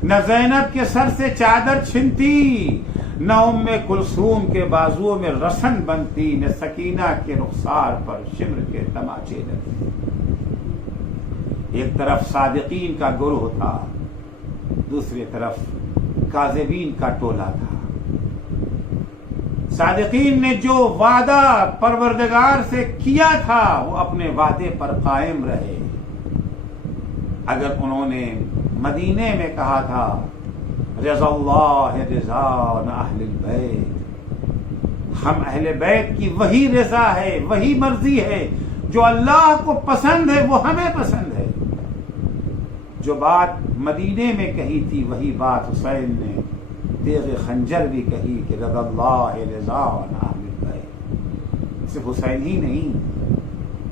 نہ زینب کے سر سے چادر چھنتی، نہ ام کلثوم کے بازوؤں میں رسن بنتی، نہ سکینہ کے رخسار پر شمر کے تماچے لگتے۔ ایک طرف صادقین کا گروہ تھا، دوسری طرف کاذبین کا ٹولہ تھا۔ صادقین نے جو وعدہ پروردگار سے کیا تھا وہ اپنے وعدے پر قائم رہے۔ اگر انہوں نے مدینے میں کہا تھا رضا اللہ رضا اہل البیت، ہم اہل بیت کی وہی رضا ہے، وہی مرضی ہے جو اللہ کو پسند ہے وہ ہمیں پسند ہے۔ جو بات مدینے میں کہی تھی وہی بات حسین نے تیغ خنجر بھی کہی کہ رضا اللہ رضا اہل البیت۔ صرف حسین ہی نہیں،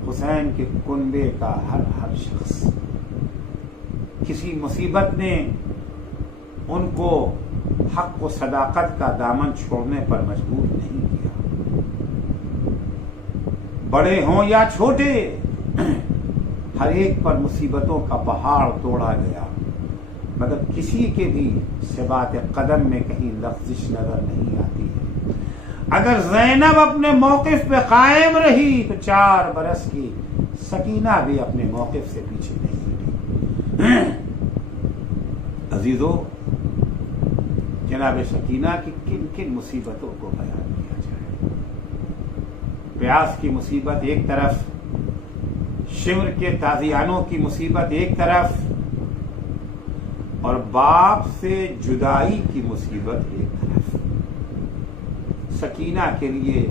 حسین کے کنبے کا ہر شخص، کسی مصیبت نے ان کو حق و صداقت کا دامن چھوڑنے پر مجبور نہیں کیا، بڑے ہوں یا چھوٹے، ہر ایک پر مصیبتوں کا پہاڑ توڑا گیا، مگر کسی کے بھی ثبات قدم میں کہیں لغزش نظر نہیں آتی ہے۔ اگر زینب اپنے موقف پہ قائم رہی تو 4 برس کی سکینہ بھی اپنے موقف سے پیچھے نہیں ہٹی۔ عزیزو، جناب سکینہ کی کن کن مصیبتوں کو بیان کیا جائے۔ پیاس کی مصیبت ایک طرف، شمر کے تازیانوں کی مصیبت ایک طرف، اور باپ سے جدائی کی مصیبت ایک طرف۔ سکینہ کے لیے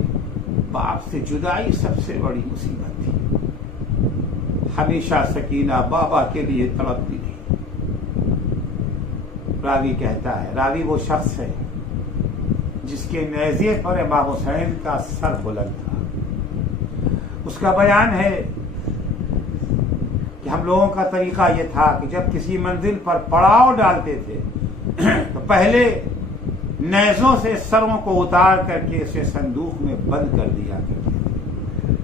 باپ سے جدائی سب سے بڑی مصیبت تھی۔ ہمیشہ سکینہ بابا کے لیے تڑپتی تھی۔ راوی کہتا ہے، راوی وہ شخص ہے جس کے نیزے پر امام حسین کا سر بلند تھا۔ اس کا بیان ہے کہ ہم لوگوں کا طریقہ یہ تھا کہ جب کسی منزل پر پڑاؤ ڈالتے تھے تو پہلے نیزوں سے سروں کو اتار کر کے اسے صندوق میں بند کر دیا کرتے تھے۔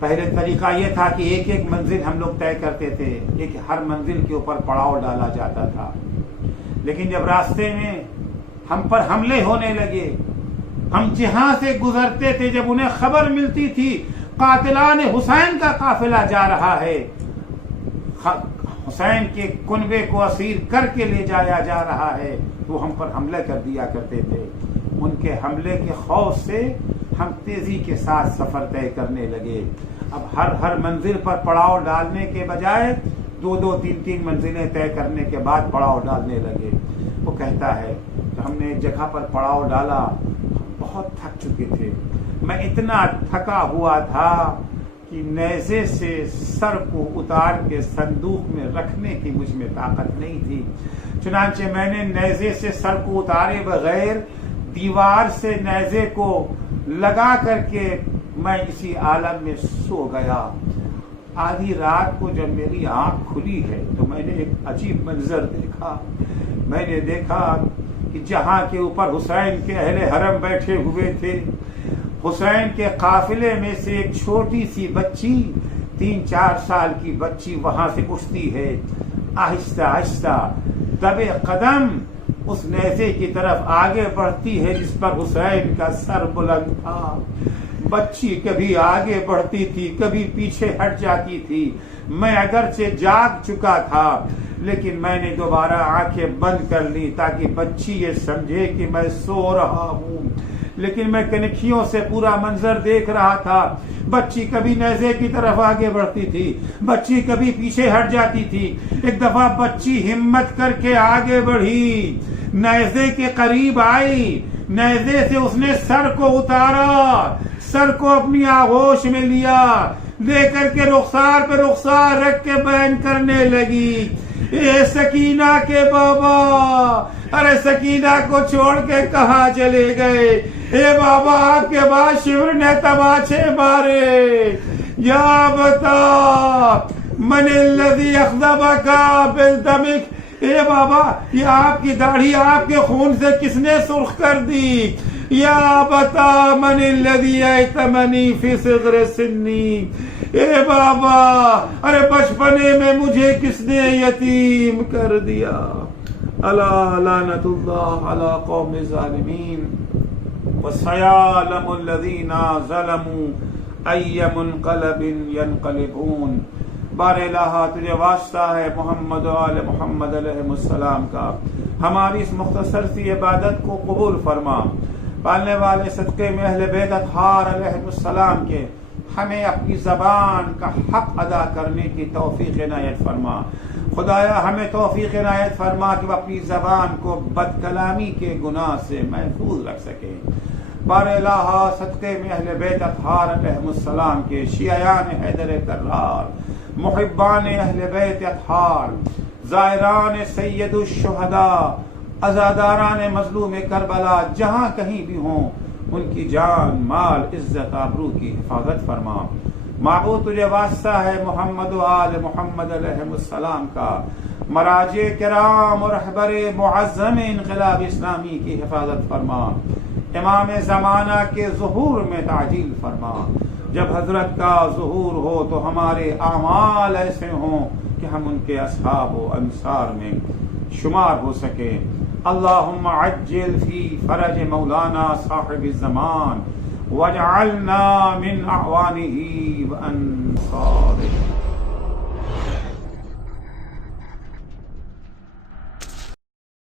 پہلے طریقہ یہ تھا کہ ایک ایک منزل ہم لوگ طے کرتے تھے، ایک ہر منزل کے اوپر پڑاؤ ڈالا جاتا تھا۔ لیکن جب راستے میں ہم پر حملے ہونے لگے، ہم جہاں سے گزرتے تھے، جب انہیں خبر ملتی تھی قاتلان حسین کا قافلہ جا رہا ہے، حسین کے کنبے کو اسیر کر کے لے جایا جا رہا ہے، تو ہم پر حملے کر دیا کرتے تھے۔ ان کے حملے کے خوف سے ہم تیزی کے ساتھ سفر طے کرنے لگے۔ اب ہر منزل پر پڑاؤ ڈالنے کے بجائے 2 3 منزلیں طے کرنے کے بعد پڑاؤ ڈالنے لگے۔ وہ کہتا ہے کہ ہم نے ایک جگہ پر پڑاؤ ڈالا، بہت تھک چکے تھے، میں اتنا تھکا ہوا تھا کہ نیزے سے سر کو اتار کے صندوق میں رکھنے کی مجھ میں طاقت نہیں تھی، چنانچہ میں نے نیزے سے سر کو اتارے بغیر دیوار سے نیزے کو لگا کر کے میں اسی عالم میں سو گیا۔ آدھی رات کو جب میری آنکھ کھلی ہے تو میں نے ایک عجیب منظر دیکھا۔ میں نے دیکھا کہ جہاں کے اوپر حسین کے اہل حرم بیٹھے ہوئے تھے، حسین کے قافلے میں سے ایک چھوٹی سی بچی، 3-4 سال کی بچی وہاں سے اٹھتی ہے، آہستہ آہستہ دبے قدم اس نیزے کی طرف آگے بڑھتی ہے جس پر حسین کا سر بلند تھا۔ بچی کبھی آگے بڑھتی تھی، کبھی پیچھے ہٹ جاتی تھی۔ میں اگرچہ جاگ چکا تھا لیکن میں نے دوبارہ آنکھیں بند کر لی تاکہ بچی یہ سمجھے کہ میں سو رہا ہوں، لیکن میں کنکھیوں سے پورا منظر دیکھ رہا تھا۔ بچی کبھی نیزے کی طرف آگے بڑھتی تھی، بچی کبھی پیچھے ہٹ جاتی تھی۔ ایک دفعہ بچی ہمت کر کے آگے بڑھی، نیزے کے قریب آئی، نیزے سے اس نے سر کو اتارا، سر کو اپنی آغوش میں لیا، لے کر کے رخسار پہ رخسار رکھ کے بیان کرنے لگی، اے سکینہ کے بابا، ارے سکینہ کو چھوڑ کے کہاں چلے گئے؟ اے بابا، آپ کے بعد شمر نے تماچے مارے، یا بتا من الذی اخذبک بالدمک، اے بابا یہ آپ کی داڑھی آپ کے خون سے کس نے سرخ کر دی؟ یا بتا من الذی ایتمنی فی صغر سنی، اے بابا ارے بچپنے میں مجھے کس نے یتیم کر دیا؟ الا لعنت اللہ علی قوم الظالمین وسیعلم الذین ظلموا ای منقلب ینقلبون۔ بار الہ تجھے واسطہ ہے محمد و آل محمد علیہ السلام کا، ہماری اس مختصر سی عبادت کو قبول فرما۔ پالنے والے صدقے میں اہل بیت اطہار علیہ السلام کے ہمیں اپنی زبان کا حق ادا کرنے کی توفیق عنایت فرما۔ خدایا ہمیں توفیق عنایت فرما کہ وہ اپنی زبان کو بد کلامی کے گناہ سے محفوظ رکھ سکیں۔ بار الہ صدقے میں اہل بیت اطہار علیہم السلام کے، شیعیان حیدر کرار، محبان اہل بیت اطہار، زائران سید الشہداء، عزاداران مظلوم کربلا جہاں کہیں بھی ہوں، ان کی جان مال عزت آبرو کی حفاظت فرما۔ معبود تجھے واسطہ ہے محمد و آل محمد علیہ السلام کا، مراجع کرام اور رہبر معظم انقلاب اسلامی کی حفاظت فرما۔ امام زمانہ کے ظہور میں تعجیل فرما۔ جب حضرت کا ظہور ہو تو ہمارے اعمال ایسے ہوں کہ ہم ان کے اصحاب و انصار میں شمار ہو سکے۔ اللہم عجل فی فرج مولانا صاحب الزمان واجعلنا من اعوانہ وانصارہ۔